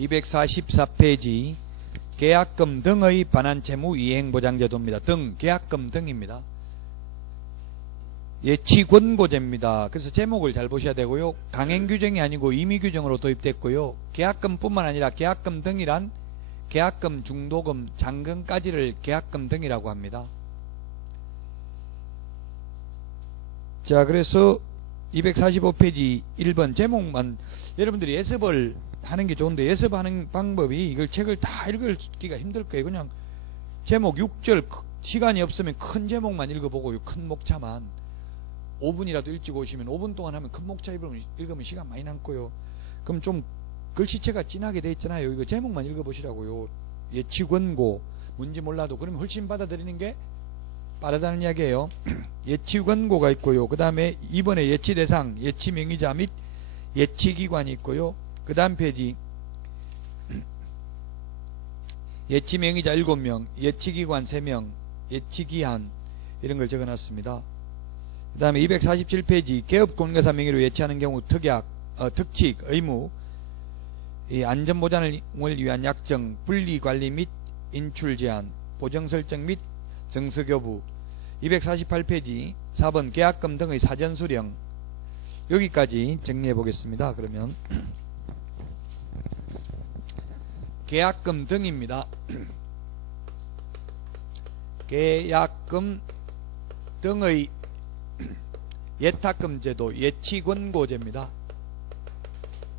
244페이지 계약금 등의 반환 채무 이행보장제도입니다. 등, 계약금 등입니다. 예치권고제입니다. 그래서 제목을 잘 보셔야 되고요. 강행규정이 아니고 임의규정으로 도입됐고요. 계약금뿐만 아니라 계약금 등이란 계약금, 중도금, 잔금까지를 계약금 등이라고 합니다. 자, 그래서 245페이지 1번 제목만 여러분들이 예습을 하는 게 좋은데 예습하는 방법이 이걸 책을 다 읽기가 힘들 거예요. 그냥 제목 6절 시간이 없으면 큰 제목만 읽어보고요. 큰 목차만 5분이라도 일찍 오시면 5분 동안 하면 큰 목차 읽으면 시간 많이 남고요. 그럼 좀 글씨체가 진하게 돼 있잖아요. 이거 제목만 읽어보시라고요. 예치권고 뭔지 몰라도 그러면 훨씬 받아들이는 게 빠르다는 이야기예요. 예치권고가 있고요. 그 다음에 이번에 예치대상, 예치명의자 및 예치기관이 있고요. 그 다음 페이지 예치명의자 7명, 예치기관 3명, 예치기한 이런 걸 적어놨습니다. 그 다음에 247페이지 개업공개사 명의로 예치하는 경우 특약, 특칙, 의무, 이 안전보장을 위한 약정, 분리관리 및 인출제한, 보정설정 및 정서교부. 248페이지 4번 계약금 등의 사전수령. 여기까지 정리해 보겠습니다. 그러면 계약금 등입니다. 계약금 등의 예탁금제도 예치권고제입니다.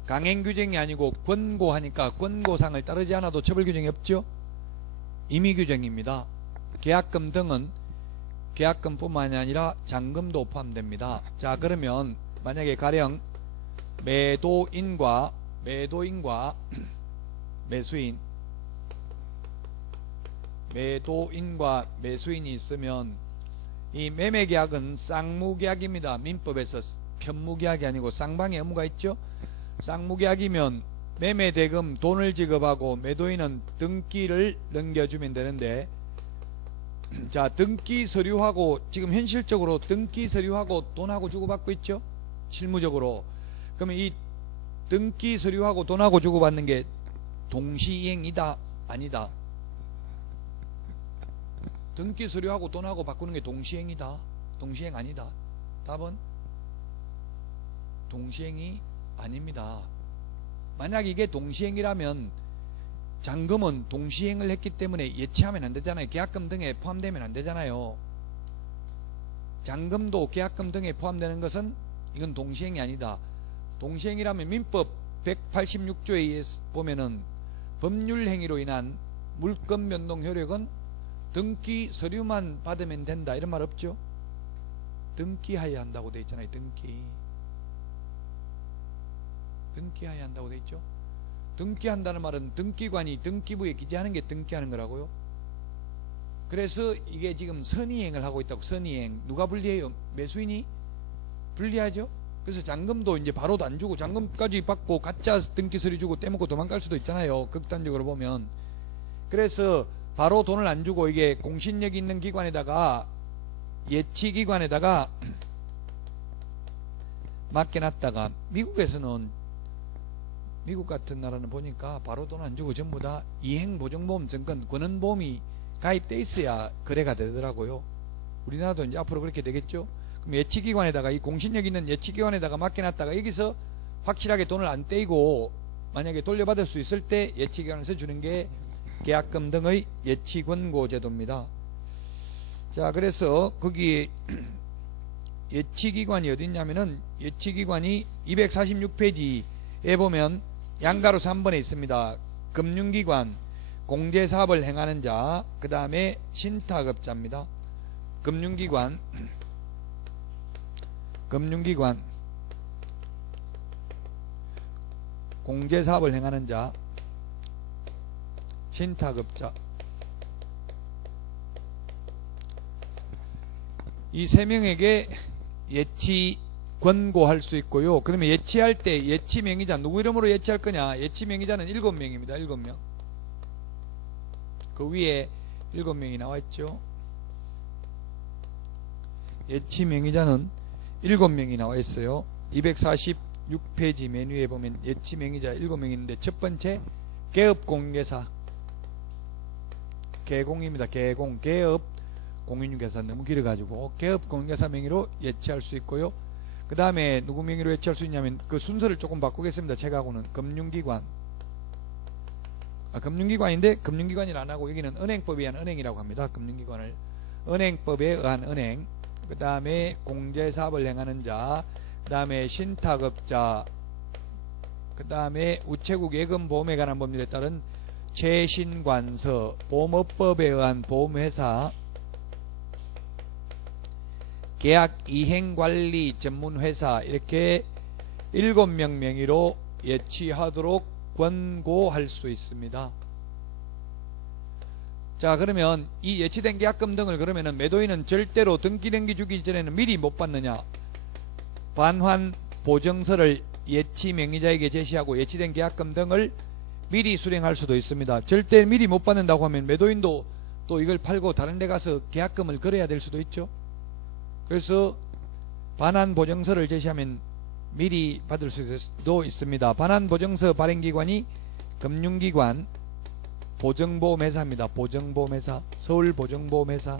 강행규정이 아니고 권고하니까 권고상을 따르지 않아도 처벌규정이 없죠. 임의규정입니다. 계약금 등은 계약금뿐만이 아니라 잔금도 포함됩니다. 자, 그러면 만약에 가령 매도인과 매수인이 있으면 이 매매계약은 쌍무계약입니다. 민법에서 편무계약이 아니고 쌍방의 의무가 있죠. 쌍무계약이면 매매대금 돈을 지급하고 매도인은 등기를 넘겨주면 되는데, 자, 등기 서류하고 지금 현실적으로 등기 서류하고 돈하고 주고받고 있죠. 실무적으로. 그러면 이 등기 서류하고 돈하고 주고받는 게 동시이행이다 아니다? 등기 서류하고 돈하고 바꾸는 게 동시행이다 동시행 아니다? 답은 동시행이 아닙니다. 만약 이게 동시행이라면 잔금은 동시행을 했기 때문에 예치하면 안 되잖아요. 계약금 등에 포함되면 안 되잖아요. 잔금도 계약금 등에 포함되는 것은 이건 동시행이 아니다. 동시행이라면 민법 186조에 의해서 보면은 법률행위로 인한 물권 변동 효력은 등기 서류만 받으면 된다 이런 말 없죠. 등기하여야 한다고 되어 있잖아요. 등기하여야 한다고 되어 있죠. 등기한다는 말은 등기관이 등기부에 기재하는 게 등기하는 거라고요. 그래서 이게 지금 선의행을 하고 있다고. 선의행 누가 불리해요? 매수인이 불리하죠. 그래서 잔금도 이제 바로도 안 주고 잔금까지 받고 가짜 등기 서류 주고 떼먹고 도망갈 수도 있잖아요. 극단적으로 보면. 그래서 바로 돈을 안 주고 이게 공신력 있는 기관에다가 예치기관에다가 맡겨놨다가 미국 같은 나라는 보니까 바로 돈 안 주고 전부 다 이행보증보험 증권 권은보험이 가입돼 있어야 거래가 되더라고요. 우리나라도 이제 앞으로 그렇게 되겠죠. 그럼 예치기관에다가 이 공신력 있는 예치기관에다가 맡겨놨다가 여기서 확실하게 돈을 안 떼이고 만약에 돌려받을 수 있을 때 예치기관에서 주는 게 계약금 등의 예치권고제도입니다. 자, 그래서 거기 예치기관이 어디 있냐면은 예치기관이 246페이지에 보면 양가로 3번에 있습니다. 금융기관, 공제사업을 행하는 자, 그 다음에 신탁업자입니다. 금융기관, 공제사업을 행하는 자, 신탁업자. 이 세 명에게 예치 권고할 수 있고요. 그러면 예치할 때 예치명의자 누구 이름으로 예치할 거냐? 예치명의자는 7명입니다. 7명. 그 위에 7명이 나와 있죠. 예치명의자는 7명이 나와 있어요. 246페이지 맨 위에 보면 예치명의자 7명이 있는데 첫 번째 개업 공인중개사, 개공입니다. 개공, 개업 공인중개사 너무 길어가지고 개업 공인중개사 명의로 예치할 수 있고요. 그 다음에 누구 명의로 예치할 수 있냐면 그 순서를 조금 바꾸겠습니다. 제가하고는 금융기관, 금융기관인데 금융기관이라 안 하고 여기는 은행법에 의한 은행이라고 합니다. 금융기관을 은행법에 의한 은행, 그 다음에 공제사업을 행하는 자, 그 다음에 신탁업자, 그 다음에 우체국 예금보험에 관한 법률에 따른 최신관서, 보험업법에 의한 보험회사, 계약 이행관리 전문회사, 이렇게 7명 명의로 예치하도록 권고할 수 있습니다. 자, 그러면 이 예치된 계약금 등을 그러면은 매도인은 절대로 등기등기 주기 전에는 미리 못 받느냐? 반환 보증서를 예치 명의자에게 제시하고 예치된 계약금 등을 미리 수령할 수도 있습니다. 절대 미리 못 받는다고 하면 매도인도 또 이걸 팔고 다른 데 가서 계약금을 걸어야 될 수도 있죠. 그래서 반환 보증서를 제시하면 미리 받을 수도 있습니다. 반환 보증서 발행기관이 금융기관, 보증보험회사입니다. 보증보험회사, 서울보증보험회사.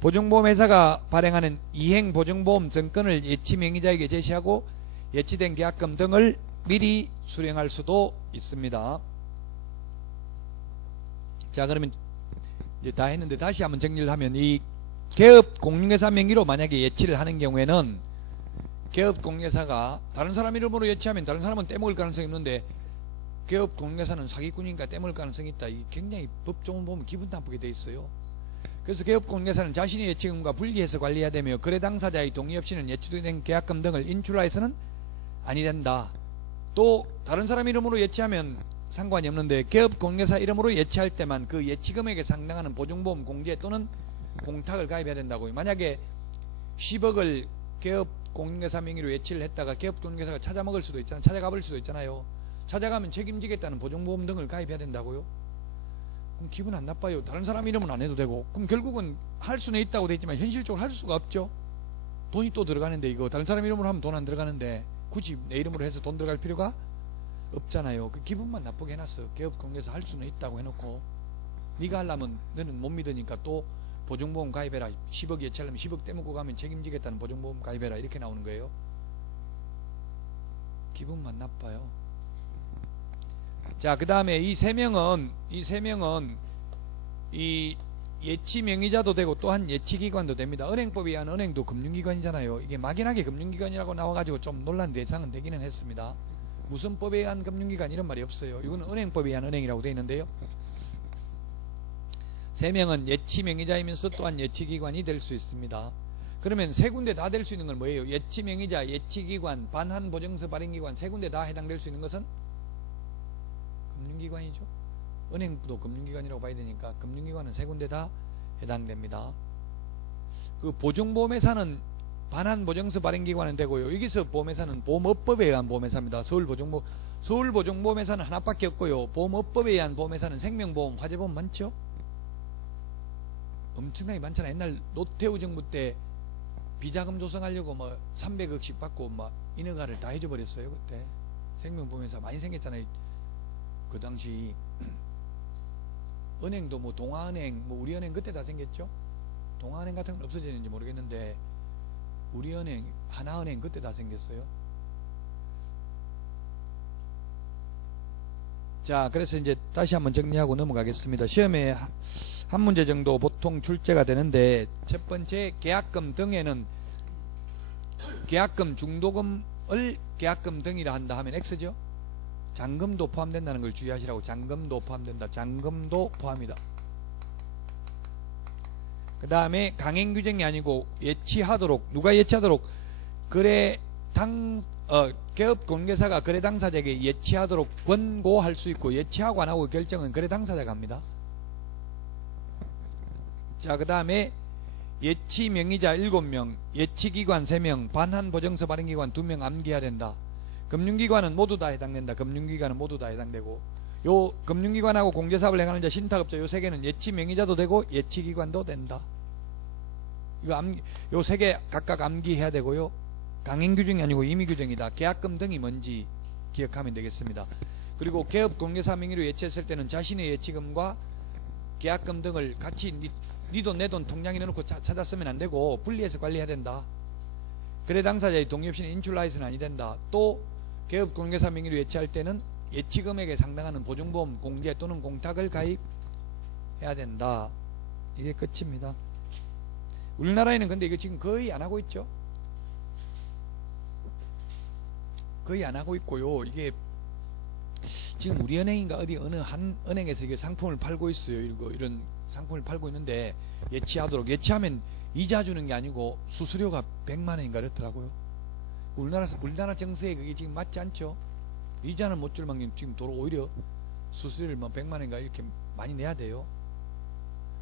보증보험회사가 발행하는 이행보증보험 증권을 예치 명의자에게 제시하고 예치된 계약금 등을 미리 수령할 수도 있습니다. 자, 그러면 이제 다 했는데 다시 한번 정리를 하면, 이 개업 공인중개사 명의로 만약에 예치를 하는 경우에는 개업 공인중개사가 다른 사람 이름으로 예치하면 다른 사람은 떼먹을 가능성이 있는데 개업 공인중개사는 사기꾼이니까 떼먹을 가능성이 있다. 이 굉장히 법조문 보면 기분 나쁘게 돼 있어요. 그래서 개업 공인중개사는 자신의 예치금과 분리해서 관리해야 되며 거래 당사자의 동의 없이는 예치된 계약금 등을 인출하여서는 아니 된다. 또 다른 사람 이름으로 예치하면 상관이 없는데 개업 공인중개사 이름으로 예치할 때만 그 예치금액에 상당하는 보증보험 공제 또는 공탁을 가입해야 된다고요. 만약에 10억을 개업 공인중개사 명의로 예치를 했다가 개업 공인중개사가 찾아먹을 수도 있잖아요. 찾아가볼 수도 있잖아요. 찾아가면 책임지겠다는 보증보험 등을 가입해야 된다고요. 그럼 기분 안 나빠요. 다른 사람 이름은 안 해도 되고. 그럼 결국은 할 수는 있다고 돼 있지만 현실적으로 할 수가 없죠. 돈이 또 들어가는데, 이거 다른 사람 이름으로 하면 돈 안 들어가는데 굳이 내 이름으로 해서 돈 들어갈 필요가 없잖아요. 그 기분만 나쁘게 해놨어. 개업 공인중개사 할 수는 있다고 해놓고 네가 하려면 너는 못 믿으니까 또 보증보험 가입해라. 10억 예치하려면 10억 떼먹고 가면 책임지겠다는 보증보험 가입해라. 이렇게 나오는 거예요. 기분만 나빠요. 자, 그 다음에 이 세 명은 이 예치 명의자도 되고 또한 예치기관도 됩니다. 은행법에 의한 은행도 금융기관이잖아요. 이게 막연하게 금융기관이라고 나와가지고 좀 논란 대상은 되기는 했습니다. 무슨 법에 의한 금융기관 이런 말이 없어요. 이거는 은행법에 의한 은행이라고 되어 있는데요. 세 명은 예치 명의자이면서 또한 예치기관이 될 수 있습니다. 그러면 세 군데 다 될 수 있는 건 뭐예요? 예치 명의자, 예치기관, 반환 보증서 발행기관 세 군데 다 해당될 수 있는 것은 금융기관이죠. 은행도 금융기관이라고 봐야 되니까 금융기관은 세 군데 다 해당됩니다. 그 보증보험회사는 반환 보증서 발행기관은 되고요. 여기서 보험회사는 보험업법에 의한 보험회사입니다. 서울보증보험회사는 하나밖에 없고요. 보험업법에 의한 보험회사는 생명보험, 화재보험 많죠? 엄청나게 많잖아. 옛날 노태우 정부 때 비자금 조성하려고 뭐 300억씩 받고 막 인허가를 다 해줘버렸어요. 그때 생명보험회사 많이 생겼잖아요. 그 당시 은행도 뭐 동아은행, 뭐 우리은행 그때 다 생겼죠. 동아은행 같은 건 없어지는지 모르겠는데 우리은행, 하나은행 그때 다 생겼어요. 자, 그래서 이제 다시 한번 정리하고 넘어가겠습니다. 시험에 한 문제 정도 보통 출제가 되는데, 첫 번째 계약금 등에는 계약금 중도금을 계약금 등이라 한다 하면 X죠. 잔금도 포함된다는 걸 주의하시라고. 잔금도 포함된다. 잔금도 포함이다. 그 다음에 강행 규정이 아니고 예치하도록, 누가 예치하도록? 개업 공개사가 거래 당사자에게 예치하도록 권고할 수 있고, 예치하고 안 하고 결정은 거래 당사자가 합니다. 자, 그 다음에 예치 명의자 7명, 예치기관 3명, 반환 보증서 발행기관 2명 암기해야 된다. 금융기관은 모두 다 해당된다. 금융기관은 모두 다 해당되고, 요 금융기관하고 공제사업을 행하는 자, 신탁업자 요 세 개는 예치 명의자도 되고 예치기관도 된다. 이거 요 세 개 각각 암기해야 되고요. 강행 규정이 아니고 임의 규정이다. 계약금 등이 뭔지 기억하면 되겠습니다. 그리고 개업 공개사 명의로 예치했을 때는 자신의 예치금과 계약금 등을 같이 니 돈 내 돈 통장에 넣어놓고 찾아 쓰면 안 되고 분리해서 관리해야 된다. 거래 당사자의 동의 없이는 인출로 해서는 아니 된다. 또 개업 공개사 명의로 예치할 때는 예치금액에 상당하는 보증보험 공제 또는 공탁을 가입해야 된다. 이게 끝입니다. 우리나라에는 근데 이거 지금 거의 안 하고 있죠. 거의 안 하고 있고요. 이게 지금 우리 은행인가 어느 한 은행에서 이게 상품을 팔고 있어요. 이런 상품을 팔고 있는데 예치하도록, 예치하면 이자 주는 게 아니고 수수료가 100만 원인가 그렇더라고요. 우리나라 정세에 그게 지금 맞지 않죠. 이자는 못 줄 만큼 지금 도로 오히려 수수료를 뭐 100만 원인가 이렇게 많이 내야 돼요.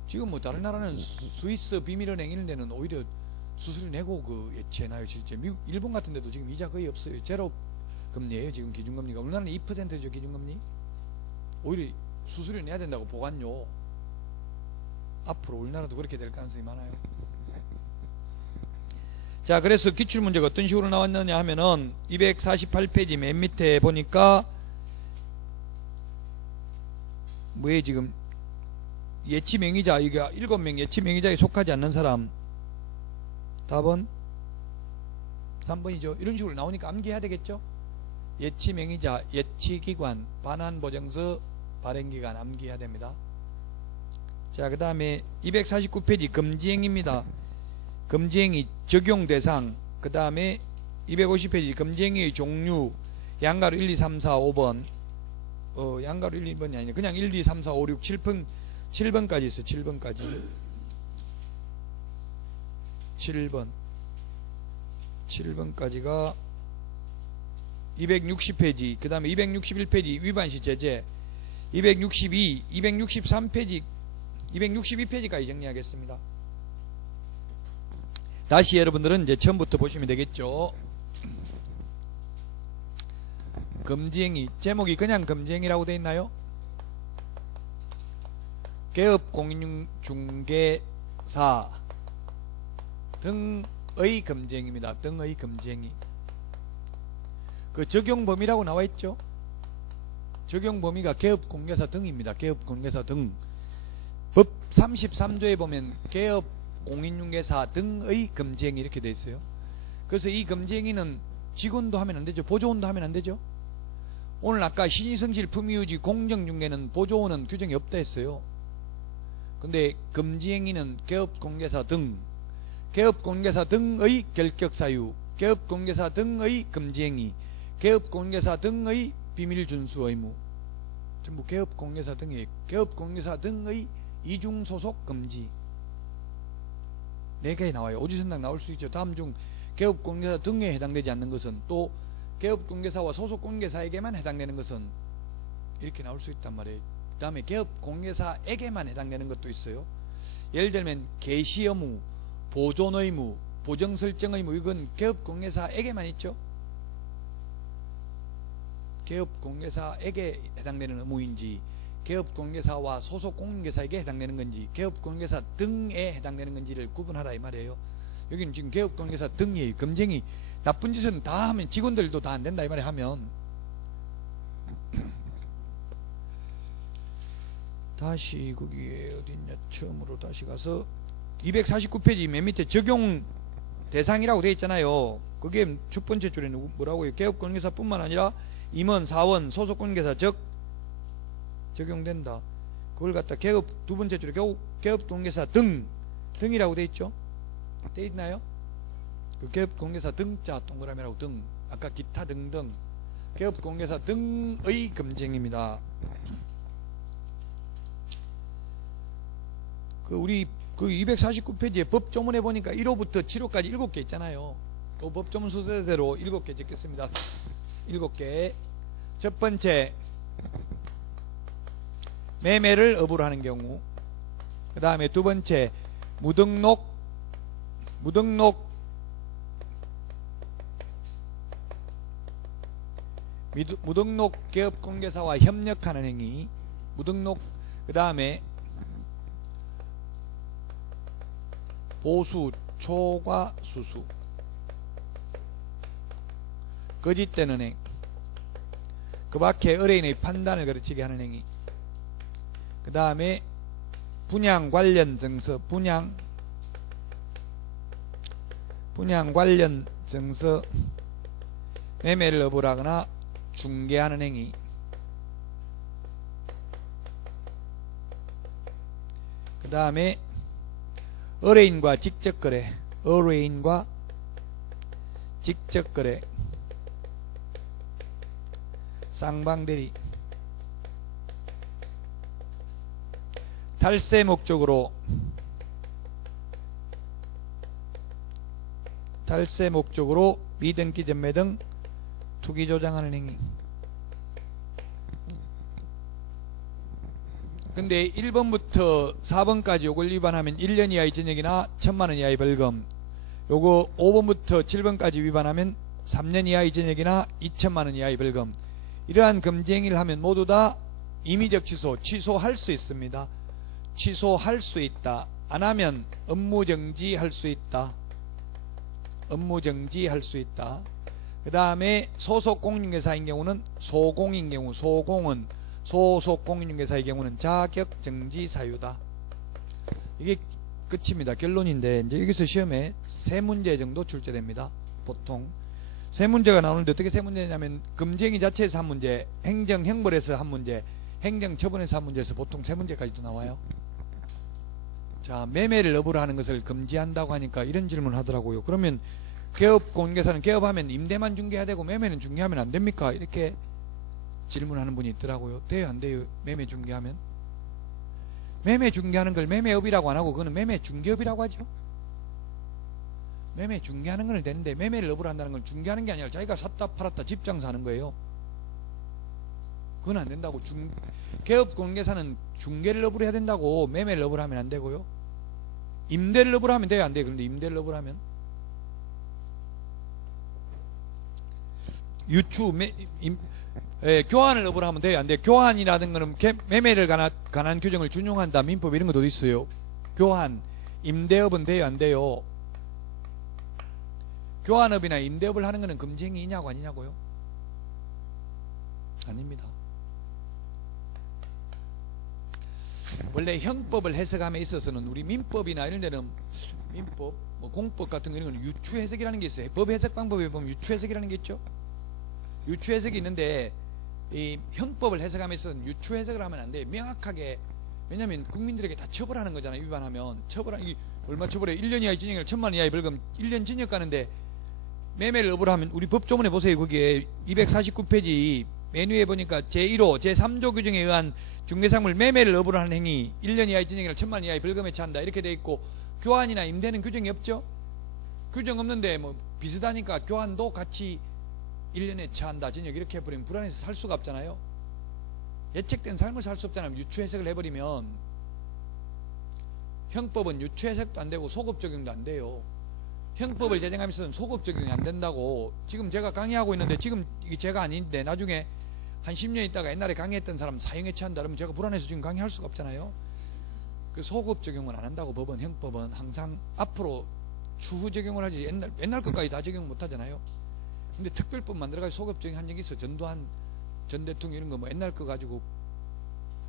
지금 뭐 다른 나라는 스위스 비밀은행 이런 데는 오히려 수수료 내고 그 예치해놔요. 실제 미국, 일본 같은 데도 지금 이자 거의 없어요. 제로 금리예요. 지금 기준금리가. 우리나라는 2%죠 기준금리. 오히려 수수료 내야 된다고 보관료. 앞으로 우리나라도 그렇게 될 가능성이 많아요. 자, 그래서 기출문제가 어떤 식으로 나왔느냐 하면은 248페이지 맨 밑에 보니까 뭐에 지금 예치명의자, 이게 7명 예치명의자에 속하지 않는 사람, 답은 3번이죠. 이런 식으로 나오니까 암기해야 되겠죠. 예치명의자, 예치기관, 반환보증서, 발행기간 암기해야 됩니다. 자, 그 다음에 249페이지 금지행위입니다. 금지행위 적용대상, 그 다음에 250페이지 금지행위의 종류, 양가로 1, 2, 3, 4, 5번, 양가로 1, 2번이 아니라 그냥 1, 2, 3, 4, 5, 6, 7번까지 있어요. 7번까지. 7번까지가 260페이지, 그 다음에 261페이지 위반시 제재, 262, 263페이지, 262페이지까지 정리하겠습니다. 다시 여러분들은 이제 처음부터 보시면 되겠죠. 금지행위, 제목이 그냥 금지행위라고 되어 있나요? 개업공인중개사 등의 금지행위입니다. 등의 금지행위. 그 적용범위라고 나와 있죠. 적용범위가 개업공개사 등입니다. 개업공개사 등. 법 33조에 보면 개업공인중개사 등의 금지행위 이렇게 되어 있어요. 그래서 이 금지행위는 직원도 하면 안 되죠. 보조원도 하면 안 되죠. 오늘 아까 신의성실 품위유지 공정중개는 보조원은 규정이 없다 했어요. 근데 금지행위는 개업공개사 등, 개업공개사 등의 결격사유, 개업공개사 등의 금지행위, 개업공개사 등의 비밀준수 의무, 전부 개업공개사 등의, 개업공개사 등의 이중소속 금지. 4개에 나와요. 오지선당 나올 수 있죠. 다음 중 개업공개사 등에 해당되지 않는 것은, 또 개업공개사와 소속공개사에게만 해당되는 것은 이렇게 나올 수 있단 말이에요. 그 다음에 개업공개사에게만 해당되는 것도 있어요. 예를 들면 개시의무, 보존의무, 보정설정의무, 이건 개업공개사에게만 있죠. 개업공개사에게 해당되는 의무인지, 개업공개사와 소속공개사에게 해당되는 건지, 개업공개사 등에 해당되는 건지를 구분하라 이 말이에요. 여기는 지금 개업공개사 등이에요. 금쟁이 나쁜 짓은 다 하면 직원들도 다 안 된다 이 말에 하면. 다시 거기에 어딨냐, 처음으로 다시 가서 249페이지 맨 밑에 적용 대상이라고 되어 있잖아요. 그게 첫 번째 줄에는 뭐라고요? 개업공개사뿐만 아니라 임원, 사원, 소속공개사 즉 적용된다. 그걸 갖다 개업 두 번째 줄에 개업공개사 등이라고 되어 있죠. 되어 있나요? 그 개업공개사 등자 동그라미라고 등, 아까 기타 등등, 개업공개사 등의 금지행위입니다. 우리 249페이지에 법조문에 보니까 1호부터 7호까지 7개 있잖아요. 또 법조문 순서대로 7개 적겠습니다. 7개. 첫 번째, 매매를 업으로 하는 경우. 그 다음에 두 번째, 무등록 개업공개사와 협력하는 행위. 무등록. 그 다음에 보수, 초과, 수수. 거짓되는 행. 그 밖에 의뢰인의 판단을 거르치게 하는 행위. 그 다음에 분양 관련 증서, 분양 관련 증서 매매를 어불하거나 중개하는 행위. 그 다음에 의뢰인과 직접거래, 의뢰인과 직접거래, 쌍방대리, 탈세 목적으로 미등기 전매 등 투기 조장하는 행위. 근데 1번부터 4번까지 요걸 위반하면 1년 이하의 징역이나 1000만원 이하의 벌금, 요거 5번부터 7번까지 위반하면 3년 이하의 징역이나 2000만원 이하의 벌금. 이러한 금지 행위를 하면 모두 다 임의적 취소, 취소할 수 있습니다. 취소할 수 있다. 안 하면 업무정지 할 수 있다. 업무정지 할 수 있다. 그 다음에 소속 공인중개사인 경우는 소공인 경우, 소공은 소속 공인중개사의 경우는 자격정지 사유다. 이게 끝입니다. 결론인데 이제 여기서 시험에 3문제 정도 출제됩니다. 보통 3문제가 나오는데 어떻게 3문제냐면 금지행위 자체에서 1문제, 행정형벌에서 1문제, 행정처분에서 1문제에서 보통 3문제까지도 나와요. 자, 매매를 업으로 하는 것을 금지한다고 하니까 이런 질문을 하더라고요. 그러면 개업 공인중개사는 개업하면 임대만 중개해야 되고 매매는 중개하면 안 됩니까? 이렇게 질문하는 분이 있더라고요. 돼요, 안 돼요? 매매 중개하면? 매매 중개하는 걸 매매업이라고 안 하고 그거는 매매 중개업이라고 하죠. 매매 중개하는 건 되는데 매매를 업으로 한다는 건 중개하는 게 아니라 자기가 샀다 팔았다 집 장사하는 거예요. 그건 안 된다고. 개업 공인중개사는 중개를 업으로 해야 된다고. 매매를 업으로 하면 안 되고요. 임대를 업으로 하면 돼요, 안 돼요? 그런데 임대를 업으로 하면 교환을 업으로 하면 돼요, 안 돼요? 교환이라는 거는 매매를 관한 규정을 준용한다, 민법 이런 것도 어디 있어요? 교환, 임대업은 돼요, 안 돼요? 교환업이나 임대업을 하는 거는 금지행위이냐고 아니냐고요? 아닙니다. 원래 형법을 해석함에 있어서는 우리 민법이나 이런 데는 민법, 뭐 공법 같은 거는 유추 해석이라는 게 있어요. 법 해석 방법에 보면 유추 해석이라는 게 있죠. 유추 해석이 있는데 이 형법을 해석함에 있어서는 유추 해석을 하면 안 돼요. 명확하게. 왜냐하면 국민들에게 다 처벌하는 거잖아요. 위반하면 처벌하는, 얼마 처벌해? 1년 이하의 징역, 1000만원 이하의 벌금, 1년 징역 가는데 매매를 업으로 하면 우리 법조문에 보세요. 거기에 249페이지 메뉴에 보니까 제1호 제3조 규정에 의한 중개상물 매매를 업으로 하는 행위 1년 이하의 징역이나 1000만원 이하의 벌금에 처한다 이렇게 돼 있고, 교환이나 임대는 규정이 없죠. 규정 없는데 뭐 비슷하니까 교환도 같이 1년에 처한다 징역 이렇게 해버리면 불안해서 살 수가 없잖아요. 예측된 삶을 살 수 없잖아요. 유추 해석을 해버리면. 형법은 유추 해석도 안 되고 소급 적용도 안 돼요. 형법을 제정하면서는 소급 적용이 안 된다고. 지금 제가 강의하고 있는데 지금 이게 제가 아닌데 나중에 한 10년 있다가 옛날에 강의했던 사람 사형에 처한다 그러면 제가 불안해서 지금 강의할 수가 없잖아요. 그 소급 적용은 안 한다고. 법은, 형법은 항상 앞으로 추후 적용을 하지 옛날 것까지 다 적용 못 하잖아요. 근데 특별법 만들어가지고 소급 적용한 적이 있어. 전두환 전 대통령 이런 거 뭐 옛날 거 가지고.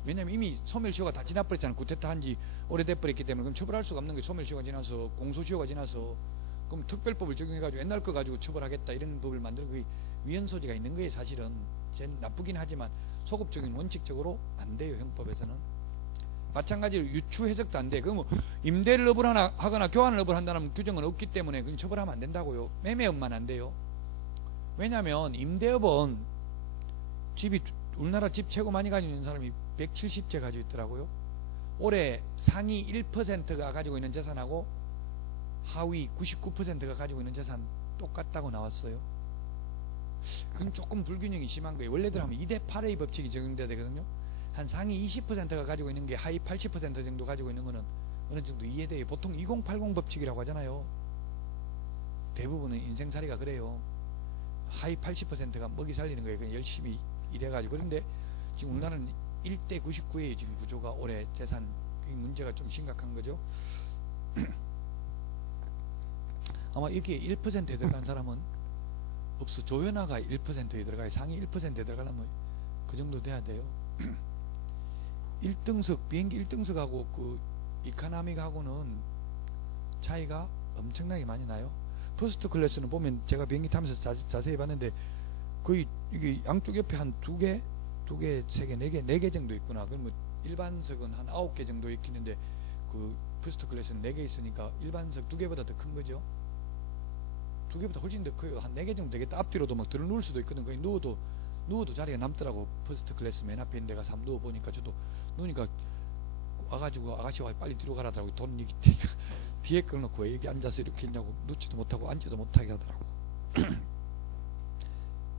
왜냐면 이미 소멸시효가 다 지나버렸잖아요. 구태타 한지 오래돼버렸기 때문에. 그럼 처벌할 수가 없는 거예요. 소멸시효가 지나서, 공소시효가 지나서. 그럼 특별법을 적용해가지고 옛날 거 가지고 처벌하겠다 이런 법을 만드는 그 위헌 소지가 있는 거예요. 사실은 나쁘긴 하지만 소급 적용 원칙적으로 안 돼요. 형법에서는. 마찬가지로 유추 해석도 안 돼. 그럼 임대를 업을 하거나 교환을 업을 한다는 규정은 없기 때문에 그건 처벌하면 안 된다고요. 매매업만 안 돼요. 왜냐하면 임대업은 집이, 우리나라 집 최고 많이 가지고 있는 사람이 170채 가지고 있더라고요. 올해 상위 1%가 가지고 있는 재산하고 하위 99%가 가지고 있는 재산 똑같다고 나왔어요. 그건 조금 불균형이 심한 거예요. 원래대로 하면 2대8의 법칙이 적용돼야 되거든요. 한 상위 20%가 가지고 있는 게 하위 80% 정도 가지고 있는 거는 어느 정도 이해돼요. 보통 2080 법칙이라고 하잖아요. 대부분은 인생살이가 그래요. 하위 80%가 먹이 살리는 거예요. 그냥 열심히 일해가지고. 그런데 지금 우리나라는 1대 99예요. 지금 구조가. 올해 재산 문제가 좀 심각한 거죠. 아마 여기에 1%에 들어간 사람은 없어. 조현아가 1%에 들어가요. 상위 1%에 들어가려면 그 정도 돼야 돼요. 1등석 비행기 1등석하고 그 이카노미하고는 차이가 엄청나게 많이 나요. 퍼스트 클래스는 보면 제가 비행기 타면서 자세히 봤는데 거의 이게 양쪽 옆에 한 두 개, 세 개, 네 개 정도 있구나. 그러면 일반석은 한 9개 정도 있는데 그 퍼스트 클래스는 4개 있으니까 일반석 2개보다 더 큰 거죠. 2개보다 훨씬 더 커요. 한 4개 정도 되겠다. 앞뒤로도 막 들어 누울 수도 있거든. 거기 누워도 자리가 남더라고. 퍼스트 클래스 맨 앞에 있는 데가 한번 누워 보니까 저도 누우니까 와가지고 아가씨가 빨리 뒤로 가라더라고. 돈 여기 뒤에 끌어놓고 왜 여기 앉아서 이렇게 있냐고. 눕지도 못하고 앉지도 못하게 하더라고.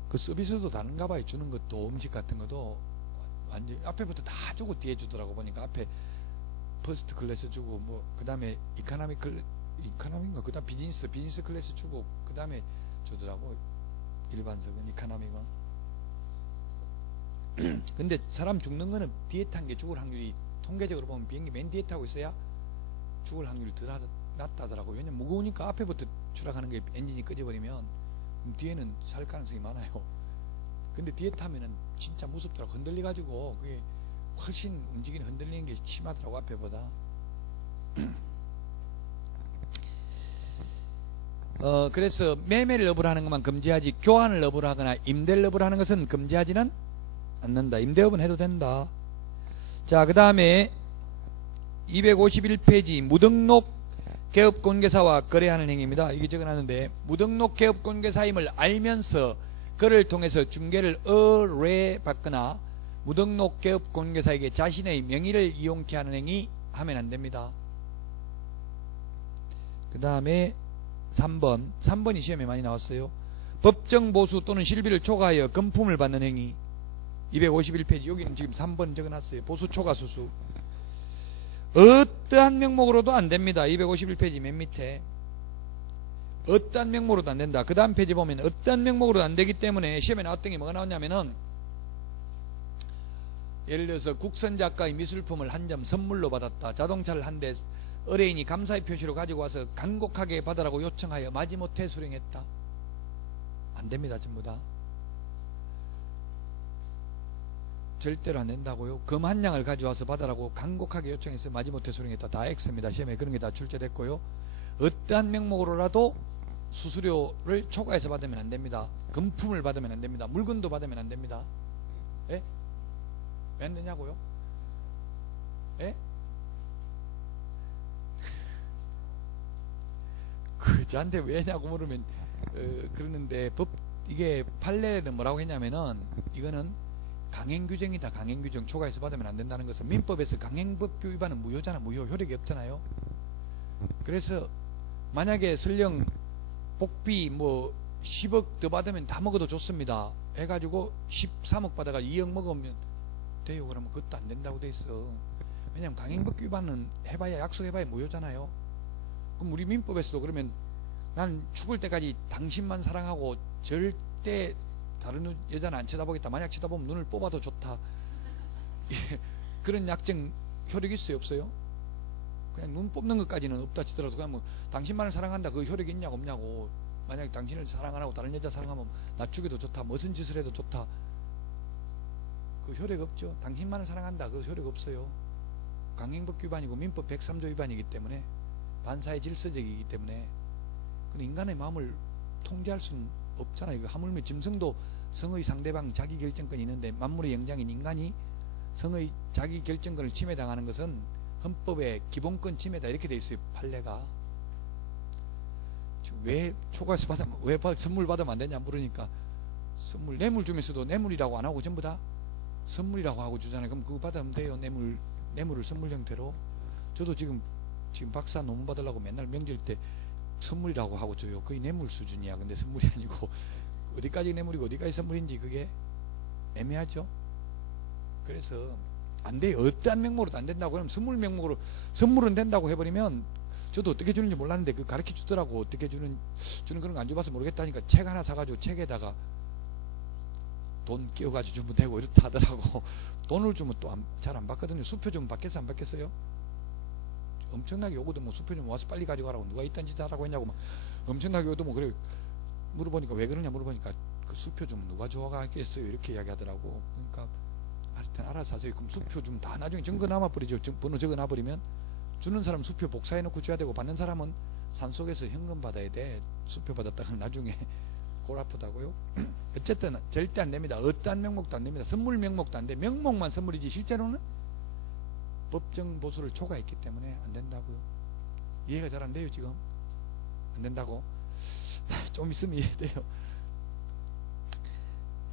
그 서비스도 다른가 봐요. 주는 것도 음식 같은 것도 완전 앞에부터 다 주고 뒤에 주더라고. 보니까 앞에 퍼스트 클래스 주고 뭐 그 다음에 이카노미인가 그 다음 비즈니스 클래스 주고 그 다음에 주더라고. 일반석은 이카노미가. 근데 사람 죽는 거는 뒤에 탄 게 죽을 확률이 통계적으로 보면 비행기 맨 뒤에 타고 있어야 죽을 확률이 더 낮다더라고요. 왜냐면 무거우니까 앞에부터 추락하는 게 엔진이 꺼져버리면 뒤에는 살 가능성이 많아요. 근데 뒤에 타면은 진짜 무섭더라고. 흔들려가지고 그게 훨씬 움직이는 흔들리는 게 심하더라고 앞에보다. 그래서 매매를 업을 하는 것만 금지하지 교환을 업을 하거나 임대를 업을 하는 것은 금지하지는 않는다. 임대업은 해도 된다. 자, 그 다음에 251페이지 무등록 개업공개사와 거래하는 행위입니다. 이게 적어놨는데 무등록 개업공개사임을 알면서 그를 통해서 중개를 의뢰받거나 무등록 개업공개사에게 자신의 명의를 이용케 하는 행위 하면 안됩니다. 그 다음에 3번이 시험에 많이 나왔어요. 법정보수 또는 실비를 초과하여 금품을 받는 행위. 251페이지 여기는 지금 3번 적어놨어요. 보수 초과 수수. 어떠한 명목으로도 안됩니다. 251페이지 맨 밑에 어떠한 명목으로도 안된다. 그 다음 페이지 보면 어떠한 명목으로도 안되기 때문에 시험에 나왔던 게 뭐가 나왔냐면은 예를 들어서 국선작가의 미술품을 한 점 선물로 받았다. 자동차를 한 대 의뢰인이 감사의 표시로 가지고 와서 간곡하게 받으라고 요청하여 마지못해 수령했다. 안됩니다. 전부 다 절대로 안된다고요. 금 한 양을 가져와서 받으라고 간곡하게 요청해서 마지못해 수령했다. 다 X입니다. 시험에 그런 게 다 출제됐고요. 어떠한 명목으로라도 수수료를 초과해서 받으면 안됩니다. 금품을 받으면 안됩니다. 물건도 받으면 안됩니다. 예? 왜 안되냐고요? 예? 저한테 왜냐고 물으면 그러는데 이게 판례는 뭐라고 했냐면은 이거는 강행규정이다. 강행규정. 초과해서 받으면 안 된다는 것은 민법에서 강행법규 위반은 무효잖아. 무효. 효력이 없잖아요. 그래서 만약에 설령 복비 뭐 10억 더 받으면 다 먹어도 좋습니다 해가지고 13억 받아가 2억 먹으면 돼요. 그러면 그것도 안 된다고 돼 있어. 왜냐면 강행법규 위반은 해봐야 약속해봐야 무효잖아요. 그럼 우리 민법에서도 그러면 난 죽을 때까지 당신만 사랑하고 절대 다른 여자는 안 쳐다보겠다. 만약 쳐다보면 눈을 뽑아도 좋다. 그런 약정 효력이 있어요? 없어요? 그냥 눈 뽑는 것까지는 없다 치더라도 그냥 뭐 당신만을 사랑한다. 그 효력이 있냐고 없냐고. 만약 당신을 사랑 안 하고 다른 여자 사랑하면 나 죽여도 좋다. 무슨 짓을 해도 좋다. 그 효력 없죠. 당신만을 사랑한다. 그 효력 없어요. 강행법 위반이고 민법 103조 위반이기 때문에 반사의 질서적이기 때문에 인간의 마음을 통제할 수는 없잖아요. 그 하물며 짐승도 성의 상대방 자기결정권이 있는데 만물의 영장인 인간이 성의 자기결정권을 침해당하는 것은 헌법의 기본권 침해다 이렇게 돼 있어요. 판례가. 왜 초과해서 받으면 왜 선물 받으면 안 되냐 물으니까 선물 뇌물 주면서도 뇌물이라고 안 하고 전부 다 선물이라고 하고 주잖아요. 그럼 그거 받으면 돼요. 뇌물을 선물 형태로. 저도 지금 박사 논문 받으려고 맨날 명절 때 선물이라고 하고 줘요. 거의 뇌물 수준이야. 근데 선물이 아니고 어디까지 뇌물이고 어디까지 선물인지 그게 애매하죠. 그래서 안 돼요. 어떠한 명목으로도 안 된다고. 그러면 선물 명목으로 선물은 된다고 해버리면 저도 어떻게 주는지 몰랐는데 그 가르쳐 주더라고. 어떻게 저는 그런 거 안 줘봐서 모르겠다니까 책 하나 사가지고 책에다가 돈 끼워가지고 주면 되고 이렇다 하더라고. 돈을 주면 또 잘 안 받거든요. 수표 좀 받겠어 안 받겠어요? 엄청나게 오거든. 뭐 수표 좀 와서 빨리 가지고 가라고 누가 이딴 짓 하라고 했냐고 막 엄청나게 오도 뭐 그래 물어보니까 왜 그러냐 물어보니까 그 수표 좀 누가 좋아하겠어요 이렇게 이야기하더라고. 그러니까 하여튼 알아서 하세요. 그럼 수표 좀 다 나중에 적어 놔버리죠. 번호 적어 놔버리면 주는 사람 수표 복사해 놓고 줘야 되고 받는 사람은 산속에서 현금 받아야 돼. 수표 받았다가 나중에 골 아프다고요. 어쨌든 절대 안 됩니다. 어떠한 명목도 안 됩니다. 선물 명목도 안 돼. 명목만 선물이지 실제로는 법정 보수를 초과했기 때문에 안 된다고요. 이해가 잘 안 돼요 지금? 안 된다고? 좀 있으면 이해돼요.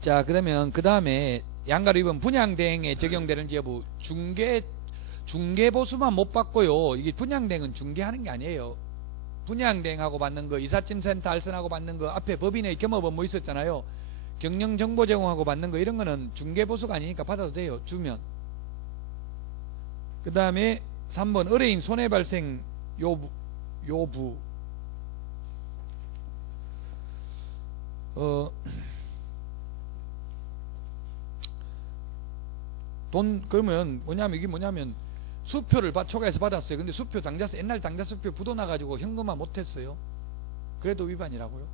자, 그러면 그 다음에 양가로 입은 분양대행에 적용되는지 여부. 중개보수만 못 받고요. 이게 분양대행은 중개하는 게 아니에요. 분양대행하고 받는 거, 이삿짐센터 알선하고 받는 거, 앞에 법인의 겸업 업무 있었잖아요. 경영정보 제공하고 받는 거, 이런 거는 중개보수가 아니니까 받아도 돼요. 주면. 그 다음에 3번 의뢰인 손해발생 요부. 그러면 이게 뭐냐면 수표를 초과해서 받았어요. 근데 수표 옛날 당좌수표 부도나가지고 현금화 못했어요. 그래도 위반이라고요.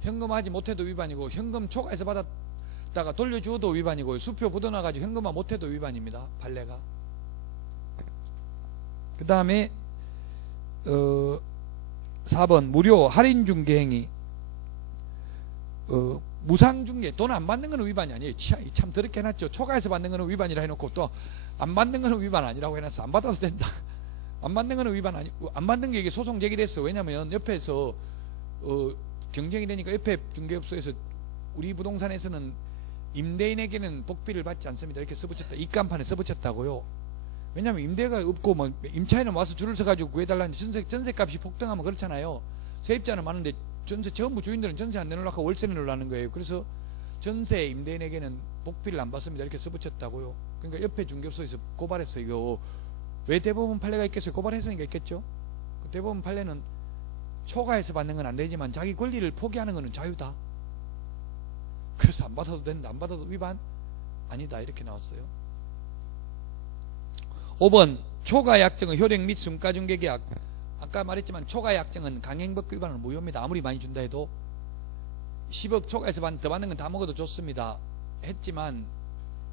현금화하지 못해도 위반이고, 현금 초과해서 받았다가 돌려주어도 위반이고요. 수표 부도나가지고 현금화 못해도 위반입니다. 판례가. 그 다음에 4번 무료 할인 중개 행위. 무상중개, 돈 안 받는 거는 위반이 아니에요. 참 더럽게 해놨죠. 초과해서 받는 거는 위반이라 해놓고 또 안 받는 거는 위반 아니라고 해놨어. 안 받아도 된다. 안 받는 거는 위반 아니고, 안 받는 게 이게 소송 제기됐어. 왜냐면 옆에서 경쟁이 되니까 옆에 중개업소에서 우리 부동산에서는 임대인에게는 복비를 받지 않습니다. 이렇게 써붙였다. 입간판에 써붙였다고요. 왜냐면 임대가 없고 뭐 임차인은 와서 줄을 서가지고 구해달라는데 전세값이 폭등하면 그렇잖아요. 세입자는 많은데 전부 주인들은 전세 안 내놓으려고 월세 내놓으려는 거예요. 그래서 전세 임대인에게는 복비를 안 받습니다. 이렇게 써붙였다고요. 그러니까 옆에 중개업소에서 고발했어요. 이거 왜 대법원 판례가 있겠어요? 고발했으니까 있겠죠. 그 대법원 판례는 초과해서 받는 건 안 되지만 자기 권리를 포기하는 거는 자유다. 그래서 안 받아도 된다. 안 받아도 위반 아니다. 이렇게 나왔어요. 5번 초과약정의 효력 및 순가중개계약. 아까 말했지만 초과약정은 강행법 위반은 무효입니다. 아무리 많이 준다 해도 10억 초과해서 더 받는 건 다 먹어도 좋습니다. 했지만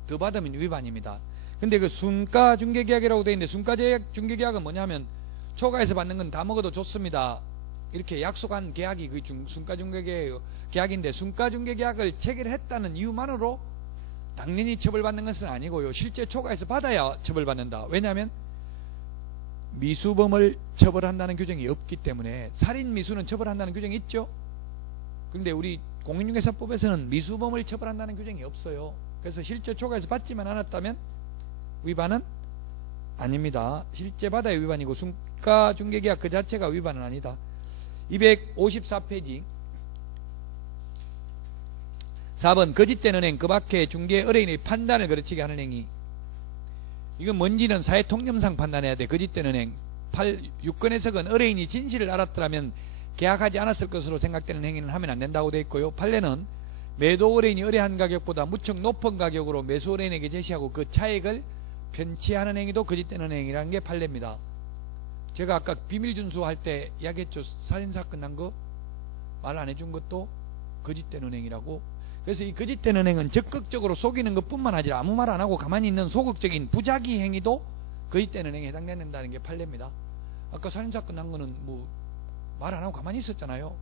더 받으면 위반입니다. 근데 그 순가중개계약이라고 되어 있는데, 순가중개계약은 뭐냐면 초과해서 받는 건 다 먹어도 좋습니다. 이렇게 약속한 계약이 그 순가중개계약인데, 순가중개계약을 체결했다는 이유만으로 당연히 처벌받는 것은 아니고요. 실제 초과해서 받아야 처벌받는다. 왜냐하면 미수범을 처벌한다는 규정이 없기 때문에. 살인 미수는 처벌한다는 규정이 있죠. 그런데 우리 공인중개사법에서는 미수범을 처벌한다는 규정이 없어요. 그래서 실제 초과해서 받지만 않았다면 위반은 아닙니다. 실제 받아야 위반이고, 순가중개계약 그 자체가 위반은 아니다. 254페이지 4번 거짓된 은행, 그 밖에 중개 의뢰인의 판단을 거르치게 하는 행위. 이건 뭔지는 사회통념상 판단해야 돼. 거짓된 은행. 6건 해석은 의뢰인이 진실을 알았더라면 계약하지 않았을 것으로 생각되는 행위는 하면 안 된다고 되어 있고요. 판례는 매도 의뢰인이 의뢰한 가격보다 무척 높은 가격으로 매수 의뢰인에게 제시하고 그 차액을 편취하는 행위도 거짓된 은행이라는 게 판례입니다. 제가 아까 비밀준수 할 때 이야기했죠. 살인사건 난 거 말 안 해준 것도 거짓된 은행이라고. 그래서 이 거짓된 은행은 적극적으로 속이는 것뿐만 아니라 아무 말 안 하고 가만히 있는 소극적인 부작위 행위도 거짓된 은행에 해당된다는 게 판례입니다. 아까 살인사건 난 거는 뭐 말 안 하고 가만히 있었잖아요.